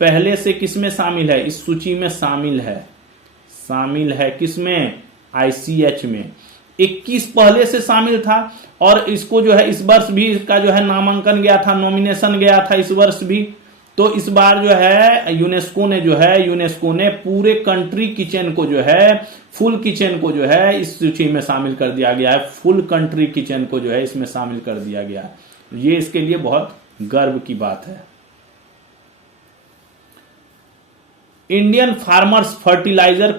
पहले से किसमें शामिल है, इस सूची में शामिल है किसमें, ICH में। 21 पहले से शामिल था और इसको जो है इस वर्ष भी इसका जो है नामांकन गया था, नॉमिनेशन गया था इस वर्ष भी। तो इस बार जो है यूनेस्को ने पूरे कंट्री किचन को जो है, फुल किचन को जो है इस सूची में शामिल कर दिया गया है। फुल कंट्री किचन को जो है इसमें शामिल कर दिया गया है। ये इसके लिए बहुत गर्व की बात है। Indian farmers fertiliser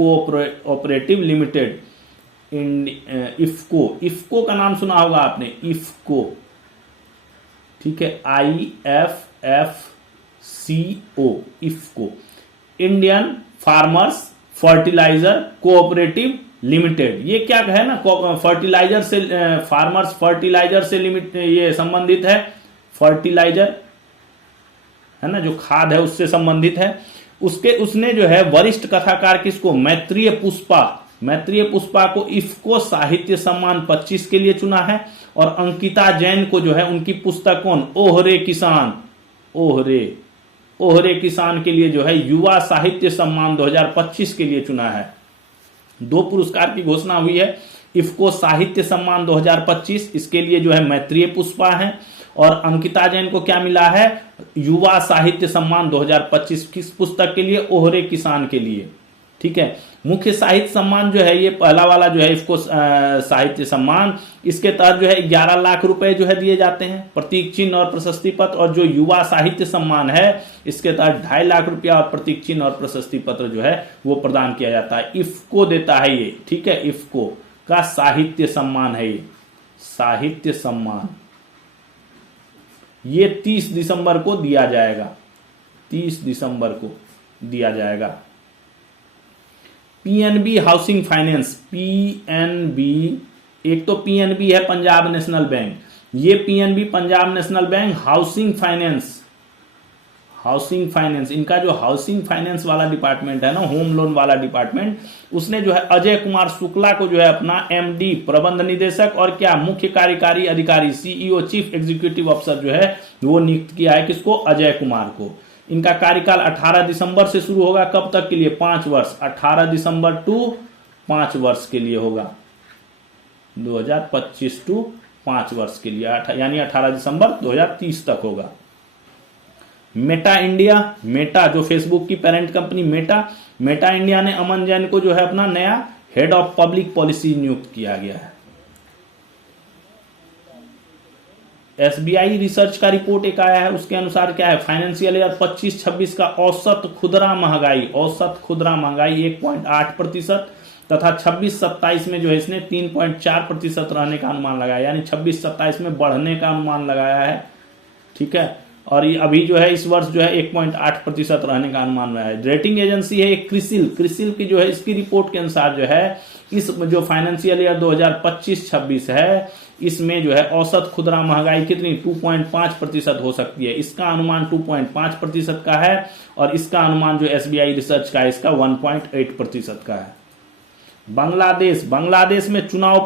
cooperative limited, IFFCO का नाम सुना होगा आपने, इफ्को। ठीक है, IFFCO, IFFCO, Indian farmers fertiliser cooperative limited. ये क्या है ना, फर्टिलाइजर से, फार्मर्स फर्टिलाइजर से ये संबंधित है, फर्टिलाइजर है ना, जो खाद है उससे संबंधित है। उसने जो है वरिष्ठ कथाकार किसको, मैत्रेय पुष्पा को इफ्को साहित्य सम्मान 25 के लिए चुना है। और अंकिता जैन को जो है उनकी पुस्तक कौन, ओहरे किसान के लिए जो है युवा साहित्य सम्मान 2025 के लिए चुना है। 2 पुरस्कार की घोषणा हुई है। इफ्को साहित्य सम्मान 2025, इसके लिए जो है मैत्रेय पुष्पा है। और अंकिता जैन को क्या मिला है, युवा साहित्य सम्मान 2025, किस पुस्तक के लिए, ओहरे किसान के लिए। ठीक है, मुख्य साहित्य सम्मान जो है, ये पहला वाला जो है इसको साहित्य सम्मान, इसके तहत जो है 11 लाख रुपए जो है दिए जाते हैं, प्रतीक चिन्ह और प्रशस्ति पत्र। और जो युवा साहित्य सम्मान है, इसके तहत 2.5 लाख रुपया और प्रतीक चिन्ह और प्रशस्ति पत्र जो है वो प्रदान किया जाता है। इफ्को देता है ये। ठीक है, इफ्को का साहित्य सम्मान है ये, साहित्य सम्मान। ये 30 दिसंबर को दिया जाएगा, 30 दिसंबर को दिया जाएगा। PNB हाउसिंग फाइनेंस, एक तो PNB है पंजाब नेशनल बैंक, ये PNB Punjab national bank housing finance, इनका जो हाउसिंग फाइनेंस वाला डिपार्टमेंट है ना, होम लोन वाला डिपार्टमेंट, उसने जो है अजय कुमार शुक्ला को जो है अपना MD प्रबंध निदेशक और क्या मुख्य कार्यकारी अधिकारी CEO चीफ एग्जीक्यूटिव ऑफिसर जो है वो नियुक्त किया है। किसको, अजय कुमार को। इनका कार्यकाल 18 दिसंबर से शुरू होगा, कब तक के लिए, 5 वर्ष, 18 दिसंबर टू 5 वर्ष के लिए होगा, 2025 टू 5 वर्ष के लिए, यानी 18 दिसंबर 2030 तक होगा। मेटा जो फेसबुक की पेरेंट कंपनी मेटा इंडिया ने अमन जैन को जो है अपना नया हेड ऑफ पब्लिक पॉलिसी नियुक्त किया गया है। एसबीआई रिसर्च का रिपोर्ट एक आया है, उसके अनुसार क्या है, फाइनेंशियल ईयर 25-26 का औसत खुदरा महंगाई 1.8% तथा 26-27 में जो है इसने 3.4% रहने का अनुमान लगाया, यानी 26-27 में बढ़ने का अनुमान लगाया है। ठीक है, और ये अभी जो है इस वर्ष जो है 1.8% रहने का अनुमान लगाया है। रेटिंग एजेंसी है एक क्रिसिल की जो है इसकी रिपोर्ट के अनुसार जो है इस जो फाइनेंशियल ईयर 2025-26 है इसमें जो है औसत खुदरा महंगाई कितनी 2.5% हो सकती है। इसका अनुमान 2.5% का है और इसका अनुमान जो एसबीआई रिसर्च का है इसका 1.8% का है। बांग्लादेश में चुनाव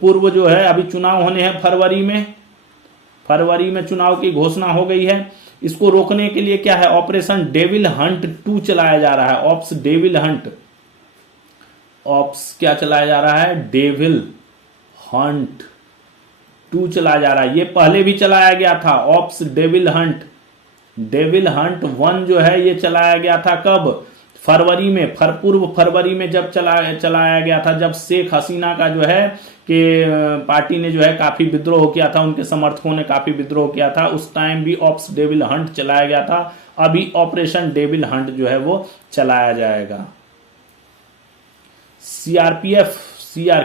पूर्व जो है अभी चुनाव होने हैं फरवरी में चुनाव की घोषणा हो गई है। इसको रोकने के लिए क्या है, ऑपरेशन डेविल हंट 2 चलाया जा रहा है। ऑप्स क्या चलाया जा रहा है, डेविल हंट 2 चलाया जा रहा है। ये पहले भी चलाया गया था, ऑप्स डेविल हंट 1 जो है ये चलाया गया था कब, फरवरी में, पूर्व फरवरी में जब चलाया गया था, जब शेख हसीना का जो है कि पार्टी ने जो है काफी विद्रोह किया था, उनके समर्थकों ने काफी विद्रोह किया था, उस टाइम भी ऑप्स डेविल हंट चलाया गया था। अभी ऑपरेशन डेविल हंट जो है वो चलाया जाएगा।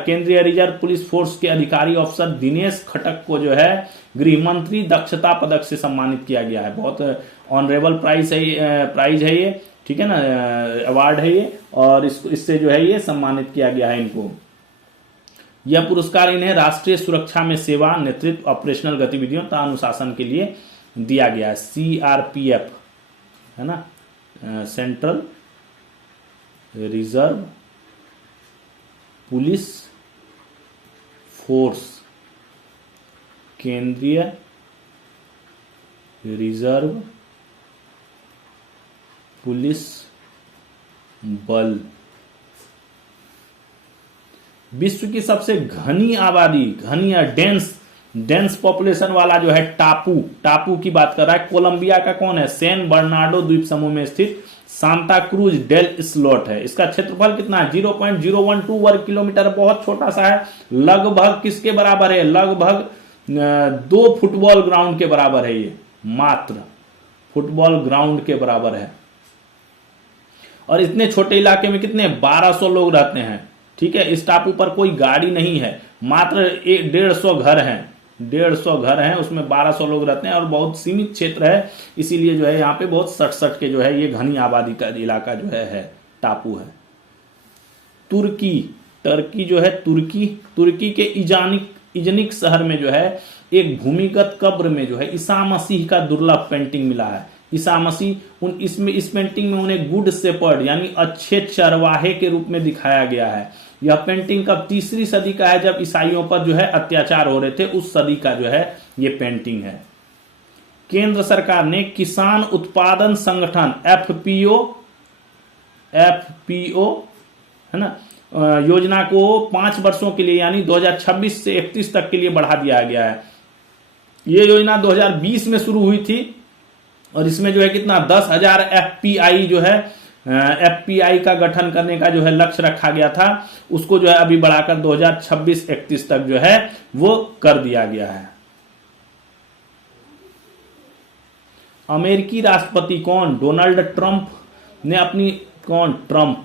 केंद्रीय रिजर्व पुलिस फोर्स के अधिकारी ऑफिसर दिनेश खटक को जो है गृह मंत्री दक्षता पदक से सम्मानित किया गया है। बहुत ऑनरेबल प्राइज है ये, ठीक है ना, अवार्ड है ये, और इससे जो है ये सम्मानित किया गया है इनको। यह पुरस्कार इन्हें राष्ट्रीय सुरक्षा में सेवा, नेतृत्व, ऑपरेशनल गतिविधियों तथा अनुशासन के लिए दिया गया है। सीआरपीएफ है ना, सेंट्रल रिजर्व पुलिस फोर्स, केंद्रीय रिजर्व पुलिस बल। विश्व की सबसे घनी आबादी, घनी या डेंस पॉपुलेशन वाला जो है टापू की बात कर रहा है। कोलंबिया का कौन है, सैन बर्नार्डो द्वीप समूह में स्थित सांता क्रूज डेल स्लोट है। इसका क्षेत्रफल कितना है, 0.012 वर्ग किलोमीटर, बहुत छोटा सा है। लगभग किसके बराबर है, लगभग 2 फुटबॉल ग्राउंड के बराबर है। ये मात्र फुटबॉल ग्राउंड के बराबर है। और इतने छोटे इलाके में कितने 1200 लोग रहते हैं। ठीक है, इस टापू पर कोई गाड़ी नहीं है, मात्र 150 घर हैं, 150 घर हैं, उसमें 1200 लोग रहते हैं और बहुत सीमित क्षेत्र है, इसीलिए जो है यहाँ पे बहुत सट के जो है ये घनी आबादी का इलाका जो है टापू है। टर्की जो है, तुर्की के इजनिक शहर में जो है एक भूमिगत कब्र में जो है ईसा मसीह का दुर्लभ पेंटिंग मिला है। ईसा मसीह इस पेंटिंग में उन्हें गुड शेपर्ड यानी अच्छे चरवाहे के रूप में दिखाया गया है। यह पेंटिंग कब, 3री सदी का है, जब ईसाइयों पर जो है अत्याचार हो रहे थे, उस सदी का जो है ये पेंटिंग है। केंद्र सरकार ने किसान उत्पादन संगठन एफपीओ है ना योजना को 5 वर्षों के लिए यानी 2026 से 31 तक के लिए बढ़ा दिया गया है। ये योजना 2020 में शुरू हुई थी और इसमें जो है कितना 10,000 एफपीआई जो है एफपीआई का गठन करने का जो है लक्ष्य रखा गया था, उसको जो है अभी बढ़ाकर 2026-31 तक जो है वो कर दिया गया है। अमेरिकी राष्ट्रपति कौन, डोनाल्ड ट्रंप ने अपनी ट्रंप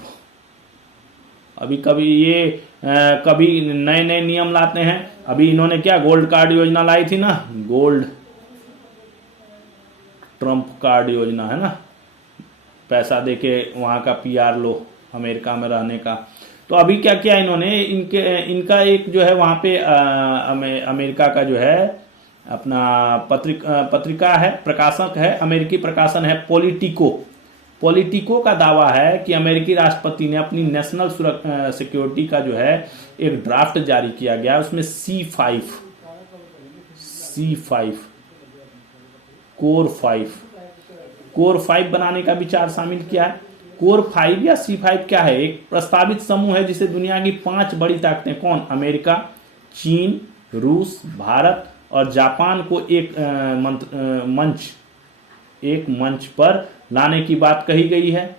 अभी कभी नए नियम लाते हैं। अभी इन्होंने क्या गोल्ड कार्ड योजना लाई थी ना, गोल्ड ट्रंप कार्ड योजना है ना, पैसा देके वहां का पीआर लो अमेरिका में रहने का। तो अभी क्या किया इन्होंने, इनका एक जो है वहां पे अमेरिका का जो है अपना पत्रिका है, प्रकाशक है, अमेरिकी प्रकाशन है पॉलिटिको का दावा है कि अमेरिकी राष्ट्रपति ने अपनी नेशनल सिक्योरिटी का जो है एक ड्राफ्ट जारी किया गया, उसमें C5 कोर 5 बनाने का विचार शामिल किया है। कोर 5 या C5 क्या है, एक प्रस्तावित समूह है जिसे दुनिया की 5 बड़ी ताकतें कौन, अमेरिका, चीन, रूस, भारत और जापान को एक मंच पर लाने की बात कही गई है।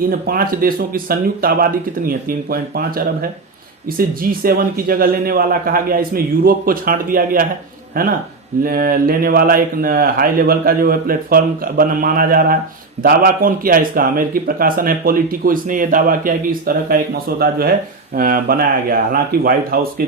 इन 5 देशों की संयुक्त आबादी कितनी है? 3.5 अरब है। इसे G7 की जगह लेने वाला कहा गया। इसमें यूरोप को छांट दिया गया है ना, लेने वाला एक हाई लेवल का जो है प्लेटफॉर्म माना जा रहा है। दावा कौन किया है इसका? अमेरिकी प्रकाशन है पॉलिटिको, इसने ये दावा किया है कि इस तरह का एक मसौदा जो है बनाया गया। हालांकि व्हाइट हाउस के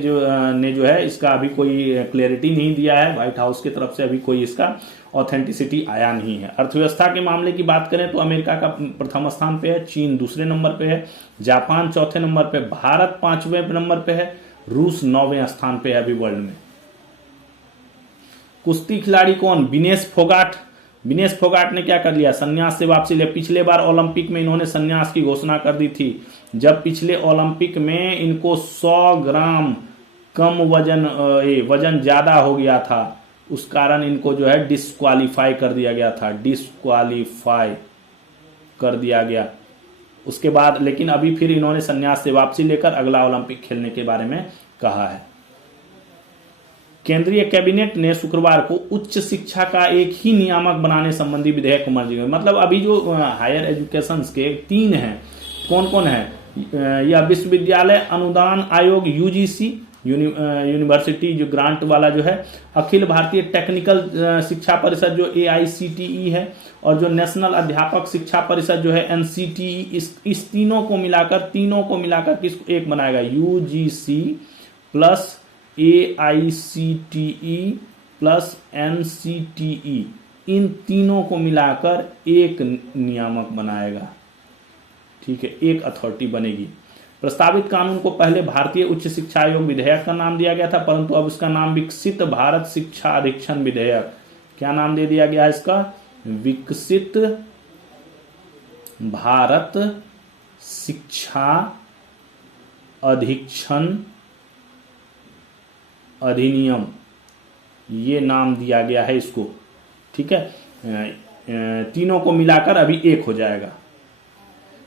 ने जो है इसका अभी कोई क्लैरिटी नहीं दिया है, व्हाइट हाउस की तरफ से अभी कोई इसका ऑथेंटिसिटी आया नहीं है। अर्थव्यवस्था के मामले की बात करें तो अमेरिका का प्रथम स्थान पे है, चीन दूसरे नंबर पे है, जापान चौथे नंबर पे, भारत 5वें नंबर पे है, रूस 9वें स्थान पे है अभी वर्ल्ड में। कुश्ती खिलाड़ी कौन? विनेश फोगाट। विनेश फोगाट ने क्या कर लिया? संन्यास से वापसी ले। पिछले बार ओलंपिक में इन्होंने संन्यास की घोषणा कर दी थी, जब पिछले ओलंपिक में इनको 100 ग्राम कम वजन ज्यादा हो गया था, उस कारण इनको जो है डिस्क्वालीफाई कर दिया गया था, डिस्क्वालीफाई कर दिया गया। उसके बाद लेकिन अभी फिर इन्होंने संन्यास से वापसी लेकर अगला ओलंपिक खेलने के बारे में कहा है। केंद्रीय कैबिनेट ने शुक्रवार को उच्च शिक्षा का एक ही नियामक बनाने संबंधी विधेयक को मंजूरी दी। मतलब अभी जो हायर एजुकेशन के 3 हैं, कौन कौन है? यह विश्वविद्यालय अनुदान आयोग यूजीसी, यूनिवर्सिटी जो ग्रांट वाला जो है, अखिल भारतीय टेक्निकल शिक्षा परिषद जो AICTE है, और जो नेशनल अध्यापक शिक्षा परिषद जो है NCTE, इस तीनों को मिलाकर किसको एक बनाएगा? UGC plus AICTE plus NCTE, इन तीनों को मिलाकर एक नियामक बनाएगा। ठीक है, एक अथॉरिटी बनेगी। प्रस्तावित कानून को पहले भारतीय उच्च शिक्षा आयोग विधेयक का नाम दिया गया था, परंतु अब इसका नाम विकसित भारत शिक्षा अधीक्षण विधेयक, क्या नाम दे दिया गया इसका? विकसित भारत शिक्षा अधीक्षण अधिनियम, ये नाम दिया गया है इसको। ठीक है, तीनों को मिलाकर अभी एक हो जाएगा।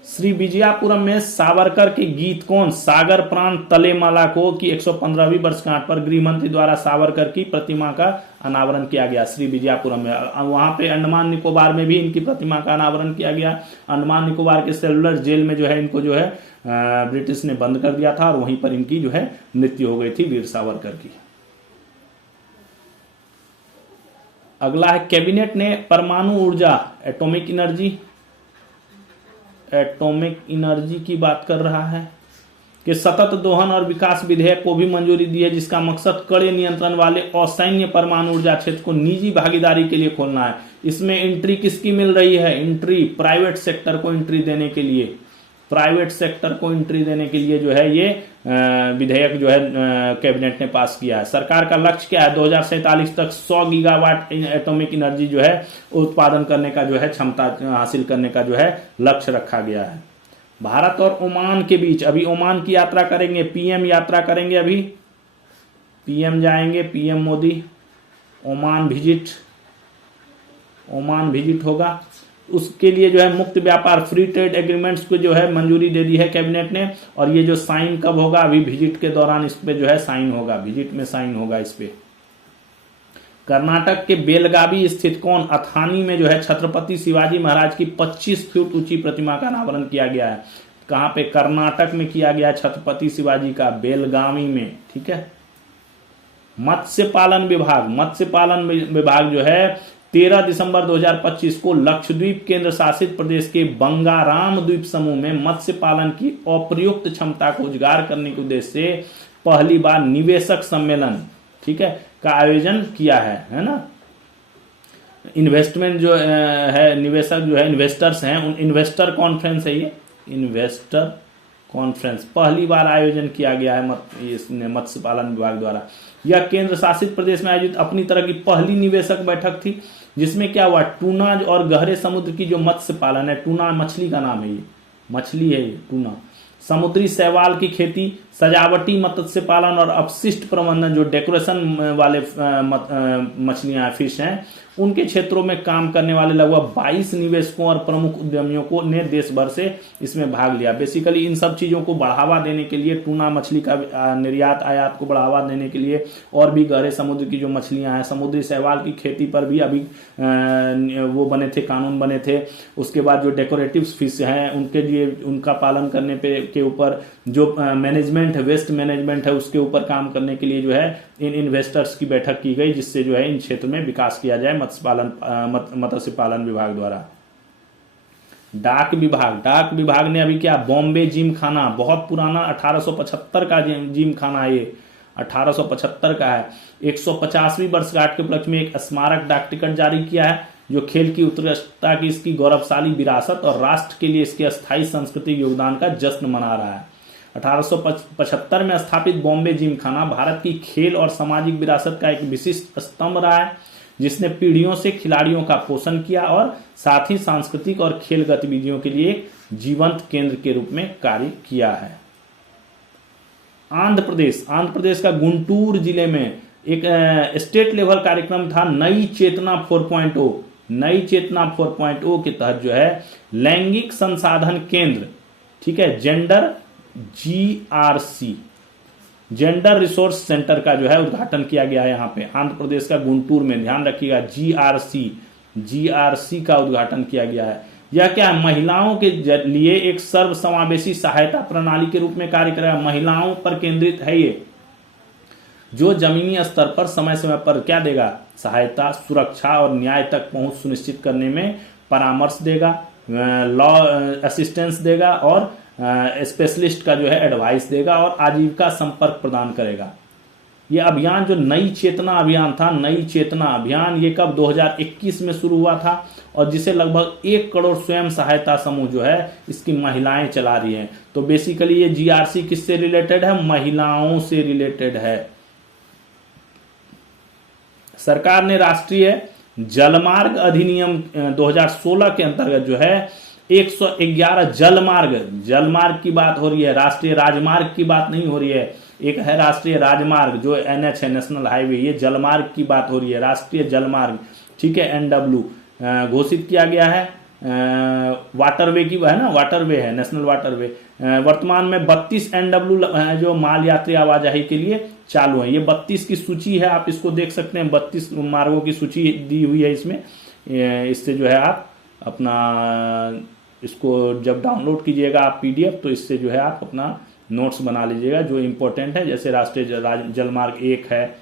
श्री विजयापुरम में सावरकर के गीत कौन? सागर प्राण तलेमाला को की 115वीं वर्षगांठ पर गृह मंत्री द्वारा सावरकर की प्रतिमा का अनावरण किया गया श्री विजयापुरम में। वहां पे अंडमान निकोबार में भी इनकी प्रतिमा का अनावरण किया गया। अंडमान निकोबार के सेलुलर जेल में जो है इनको जो है ब्रिटिश ने बंद कर दिया था, और वहीं पर इनकी जो है मृत्यु हो गई थी वीर सावरकर की। अगला है, कैबिनेट ने परमाणु ऊर्जा एटॉमिक एनर्जी की बात कर रहा है कि सतत दोहन और विकास विधेयक को भी मंजूरी दी है, जिसका मकसद कड़े नियंत्रण वाले असैन्य परमाणु ऊर्जा क्षेत्र को निजी भागीदारी के लिए खोलना है। इसमें एंट्री किसकी मिल रही है? एंट्री प्राइवेट सेक्टर को एंट्री देने के लिए, जो है ये विधेयक जो है कैबिनेट ने पास किया है। सरकार का लक्ष्य क्या है? 2047 तक 100 गीगावाट एटॉमिक एनर्जी जो है उत्पादन करने का जो है क्षमता हासिल करने का जो है लक्ष्य रखा गया है। भारत और ओमान के बीच, अभी ओमान की यात्रा करेंगे, पीएम यात्रा करेंगे, अभी पीएम जाएंगे, पीएम मोदी ओमान विजिट होगा। उसके लिए जो है मुक्त व्यापार फ्री ट्रेड एग्रीमेंट्स को जो है मंजूरी दे दी है कैबिनेट ने, और ये जो साइन कब होगा? अभी विजिट के दौरान इस पे जो है साइन होगा, विजिट में साइन होगा इस पे। कर्नाटक के बेलगावी स्थित कौन? अथानी में जो है छत्रपति शिवाजी महाराज की 25 फीट ऊंची प्रतिमा का अनावरण किया गया है। कहां पे? कर्नाटक में किया गया, छत्रपति शिवाजी का बेलगावी में। ठीक है। मत्स्य पालन विभाग जो है 13 दिसंबर 2025 को लक्षद्वीप केंद्र शासित प्रदेश के बंगाराम द्वीप समूह में मत्स्य पालन की अप्रयुक्त क्षमता को उजागर करने के उद्देश्य से पहली बार निवेशक सम्मेलन, ठीक है, का आयोजन किया है ना। इन्वेस्टमेंट जो है, निवेशक जो है, इन्वेस्टर्स हैं, उन इन्वेस्टर कॉन्फ्रेंस है ये, इन्वेस्टर कॉन्फ्रेंस पहली बार आयोजन किया गया है मत्स्य पालन विभाग द्वारा। यह केंद्र शासित प्रदेश में आयोजित अपनी तरह की पहली निवेशक बैठक थी, जिसमें क्या हुआ? टूना और गहरे समुद्र की जो मत्स्य पालन है, टूना मछली का नाम है, ये मछली है ये टूना, समुद्री शैवाल की खेती, सजावटी मत्स्य पालन और अपशिष्ट प्रबंधन, जो डेकोरेशन वाले मछलियां फिश हैं, उनके क्षेत्रों में काम करने वाले लगभग 22 निवेशकों और प्रमुख उद्यमियों को ने देश भर से इसमें भाग लिया। बेसिकली इन सब चीजों को बढ़ावा देने के लिए, टूना मछली का निर्यात आयात को बढ़ावा देने के लिए, और भी गहरे समुद्र की जो मछलियां हैं, समुद्री शैवाल की खेती पर भी अभी वो बने थे, कानून बने थे। उसके बाद जो डेकोरेटिव फिश हैं उनके लिए, उनका पालन करने के ऊपर जो मैनेजमेंट है, वेस्ट मैनेजमेंट है, उसके ऊपर काम करने के लिए जो है इन इन्वेस्टर्स की बैठक की गई, जिससे जो है इन क्षेत्र में विकास किया जाए मत्स्य पालन विभाग द्वारा। डाक विभाग ने अभी क्या, बॉम्बे जिम खाना, बहुत पुराना 1875 का जिम खाना, ये 1875 का है। 150वीं वर्षगांठ के उपलक्ष्य में एक स्मारक डाक टिकट जारी किया है, जो खेल की उत्कृष्टता की इसकी गौरवशाली विरासत और राष्ट्र के लिए इसके अस्थायी सांस्कृतिक योगदान का जश्न मना रहा है। 1875 में स्थापित बॉम्बे जिमखाना भारत की खेल और सामाजिक विरासत का एक विशिष्ट स्तंभ रहा है, जिसने पीढ़ियों से खिलाड़ियों का पोषण किया और साथ ही सांस्कृतिक और खेल गतिविधियों के लिए एक जीवंत केंद्र के रूप में कार्य किया है। आंध्र प्रदेश का गुंटूर जिले में एक स्टेट लेवल कार्यक्रम था, नई चेतना 4.0। नई चेतना 4.0 के तहत जो है लैंगिक संसाधन केंद्र, ठीक है, जेंडर रिसोर्स सेंटर का जो है उद्घाटन किया गया है यहाँ पे आंध्र प्रदेश का गुंटूर में। ध्यान रखिएगा, जीआरसी का उद्घाटन किया गया है। यह क्या है, महिलाओं के लिए एक सर्वसमावेशी सहायता प्रणाली के रूप में कार्य करेगा। महिलाओं पर केंद्रित है ये, जो जमीनी स्तर पर समय समय पर क्या देगा, सहायता, सुरक्षा और न्याय तक पहुंच सुनिश्चित करने में परामर्श देगा, लॉ असिस्टेंस देगा और स्पेशलिस्ट का जो है एडवाइस देगा और आजीविका संपर्क प्रदान करेगा। ये अभियान जो नई चेतना अभियान था, नई चेतना अभियान, ये कब 2021 में शुरू हुआ था और जिसे लगभग 1 करोड़ स्वयं सहायता समूह जो है इसकी महिलाएं चला रही हैं। तो बेसिकली ये जीआरसी किससे रिलेटेड है, महिलाओं से रिलेटेड है। सरकार ने राष्ट्रीय जलमार्ग अधिनियम 2016 के अंतर्गत जो है 111 जलमार्ग की बात हो रही है, राष्ट्रीय राजमार्ग की बात नहीं हो रही है। एक है राष्ट्रीय राजमार्ग जो NH है, नेशनल हाईवे, ये जलमार्ग की बात हो रही है, राष्ट्रीय जलमार्ग, ठीक है, NW घोषित किया गया है। वाटरवे की है ना, वाटरवे है, नेशनल वाटरवे। वर्तमान में 32 NW जो माल यात्री आवाजाही के लिए चालू है। ये 32 की सूची है, आप इसको देख सकते हैं, 32 मार्गों की सूची दी हुई है इसमें। इससे जो है आप अपना इसको जब डाउनलोड कीजिएगा आप PDF, तो इससे जो है आप अपना नोट्स बना लीजिएगा जो इम्पोर्टेंट है। जैसे राष्ट्रीय जलमार्ग 1 है,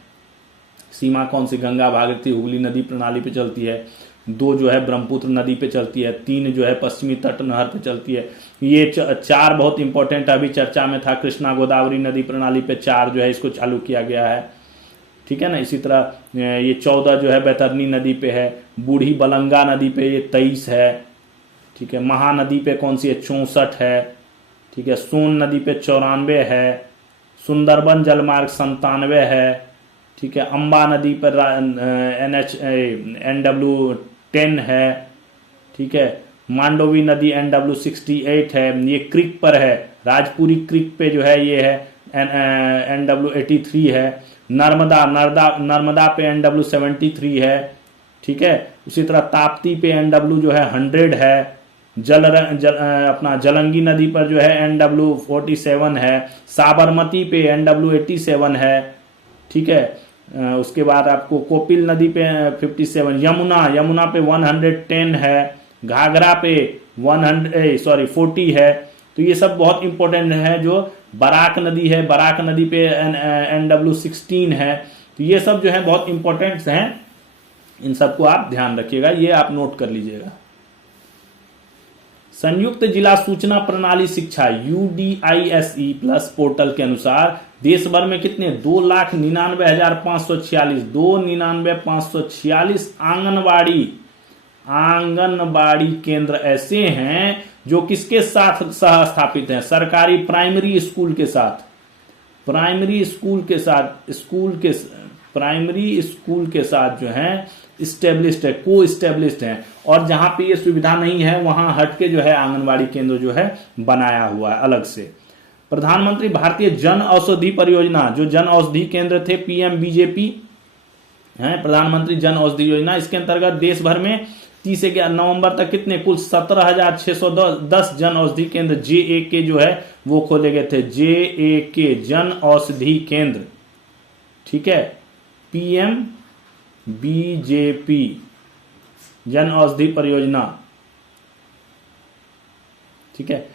सीमा कौन सी, गंगा भागीरथी हुगली नदी प्रणाली पे चलती है। 2 जो है ब्रह्मपुत्र नदी पे चलती है। 3 जो है पश्चिमी तट नहर पे चलती है। ये 4 बहुत इंपॉर्टेंट अभी चर्चा में था, कृष्णा गोदावरी नदी प्रणाली पे 4 जो है इसको चालू किया गया है, ठीक है ना। इसी तरह ये 14 जो है बैतरनी नदी पे है। बूढ़ी बलंगा नदी पे ये 23 है, ठीक है। महानदी पे कौन सी है, 64 है, ठीक है। सोन नदी पे 94 है। सुंदरबन जलमार्ग 97 है, ठीक है। अंबा नदी पर NW 10 है, ठीक है। मांडोवी नदी NW 68 है, ये क्रिक पर है। राजपुरी क्रिक पे जो है ये है NW 83 है। नर्मदा पे NW 73 है, ठीक है। उसी तरह ताप्ती पे NW जो है 100 है। अपना जलंगी नदी पर जो है NW 47 है। साबरमती पे NW 87 है, ठीक है। उसके बाद आपको कोपिल नदी पे 57, यमुना पे 110 है। घाघरा पे 40 है। तो ये सब बहुत इंपॉर्टेंट है। जो बराक नदी है, बराक नदी पे NW 16 है। तो ये सब जो है बहुत इंपॉर्टेंट हैं, इन सबको आप ध्यान रखिएगा, ये आप नोट कर लीजिएगा। संयुक्त जिला सूचना प्रणाली शिक्षा UDISE प्लस पोर्टल के अनुसार देश भर में कितने 2,99,546 आंगनबाड़ी केंद्र ऐसे हैं जो किसके साथ सह स्थापित हैं, सरकारी प्राइमरी स्कूल के साथ, प्राइमरी स्कूल के साथ जो है इस्टेब्लिश्ड है, को इस्टेब्लिश्ड है। और जहां पे ये सुविधा नहीं है वहां हटके जो है आंगनबाड़ी केंद्र जो है बनाया हुआ है अलग से। प्रधानमंत्री भारतीय जन औषधि परियोजना, जो जन औषधि केंद्र थे PMBJP, है प्रधानमंत्री जन औषधि योजना। इसके अंतर्गत देश भर में 30 नवंबर तक कितने कुल 17,610 जन औषधि केंद्र JAK जो है वो खोले गए थे। JAK जन औषधि केंद्र, ठीक है। PMBJP जन औषधि परियोजना, ठीक है।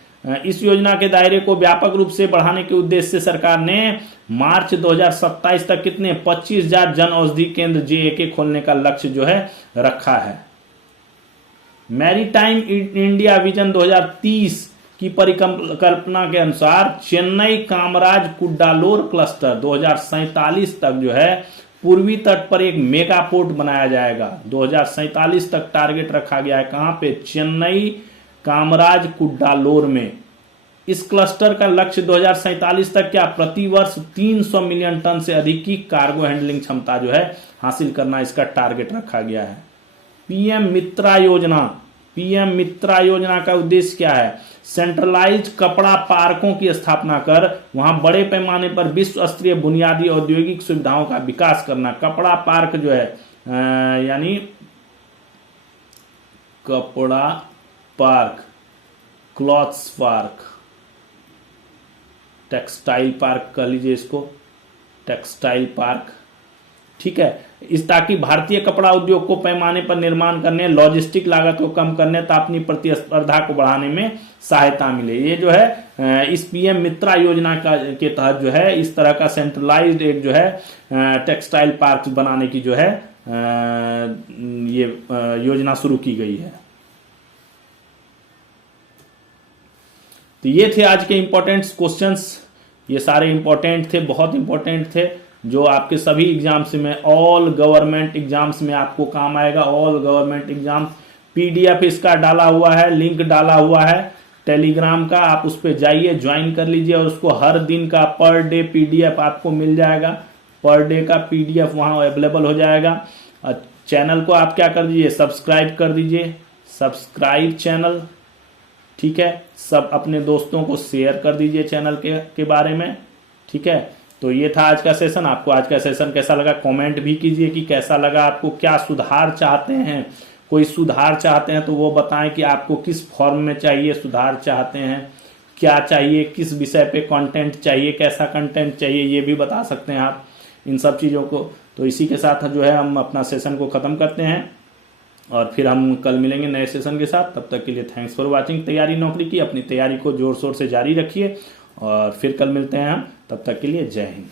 इस योजना के दायरे को व्यापक रूप से बढ़ाने के उद्देश्य से सरकार ने मार्च 2027 तक कितने 25,000 जन औषधि केंद्र JAK खोलने का लक्ष्य जो है रखा है। मैरीटाइम इंडिया विजन 2030 की परिकल्पना के अनुसार चेन्नई कामराज कुड्डालोर क्लस्टर 2047 तक जो है पूर्वी तट पर एक मेगा पोर्ट बनाया जाएगा। 2047 तक टारगेट रखा गया है। कहां पे? चेन्नई कामराज कुड्डालोर में। इस क्लस्टर का लक्ष्य 2047 तक क्या प्रति वर्ष 300 मिलियन टन से अधिक की कार्गो हैंडलिंग क्षमता जो है हासिल करना, इसका टारगेट रखा गया है। पीएम मित्रा योजना, पीएम मित्रा योजना का उद्देश्य क्या है? सेंट्रलाइज्ड कपड़ा पार्कों की स्थापना कर वहां बड़े पैमाने पर विश्व स्तरीय बुनियादी औद्योगिक सुविधाओं का विकास करना। कपड़ा पार्क जो है यानी कपड़ा park, clothes park, textile park कह लीजिए इसको, टेक्सटाइल पार्क, ठीक है। इस ताकि भारतीय कपड़ा उद्योग को पैमाने पर निर्माण करने, लॉजिस्टिक लागत को कम करने तथा अपनी प्रतिस्पर्धा को बढ़ाने में सहायता मिले। ये जो है इस पीएम मित्रा योजना के तहत जो है इस तरह का सेंट्रलाइज्ड एक जो है टेक्सटाइल पार्क बनाने की जो है ये योजना शुरू की गई है। तो ये थे आज के इंपॉर्टेंट क्वेश्चंस। ये सारे इंपॉर्टेंट थे, बहुत इंपॉर्टेंट थे, जो आपके सभी एग्जाम्स में, ऑल गवर्नमेंट एग्जाम्स में आपको काम आएगा। ऑल गवर्नमेंट एग्जाम PDF इसका डाला हुआ है, लिंक डाला हुआ है टेलीग्राम का, आप उस पर जाइए, ज्वाइन कर लीजिए और उसको हर दिन का पर डे PDF आपको मिल जाएगा। पर डे का PDF वहां अवेलेबल हो जाएगा। चैनल को आप क्या कर दीजिए, सब्सक्राइब कर दीजिए, सब्सक्राइब चैनल, ठीक है। सब अपने दोस्तों को शेयर कर दीजिए चैनल के बारे में, ठीक है। तो ये था आज का सेशन। आपको आज का सेशन कैसा लगा कमेंट भी कीजिए कि कैसा लगा आपको, क्या सुधार चाहते हैं, कोई सुधार चाहते हैं तो वो बताएं कि आपको किस फॉर्म में चाहिए, सुधार चाहते हैं, क्या चाहिए, किस विषय पे कंटेंट चाहिए, कैसा कंटेंट चाहिए, ये भी बता सकते हैं आप इन सब चीज़ों को। तो इसी के साथ जो है हम अपना सेशन को ख़त्म करते हैं और फिर हम कल मिलेंगे नए सेशन के साथ। तब तक के लिए थैंक्स फॉर वाचिंग। तैयारी नौकरी की, अपनी तैयारी को जोर शोर से जारी रखिए और फिर कल मिलते हैं हम। तब तक के लिए जय हिंद।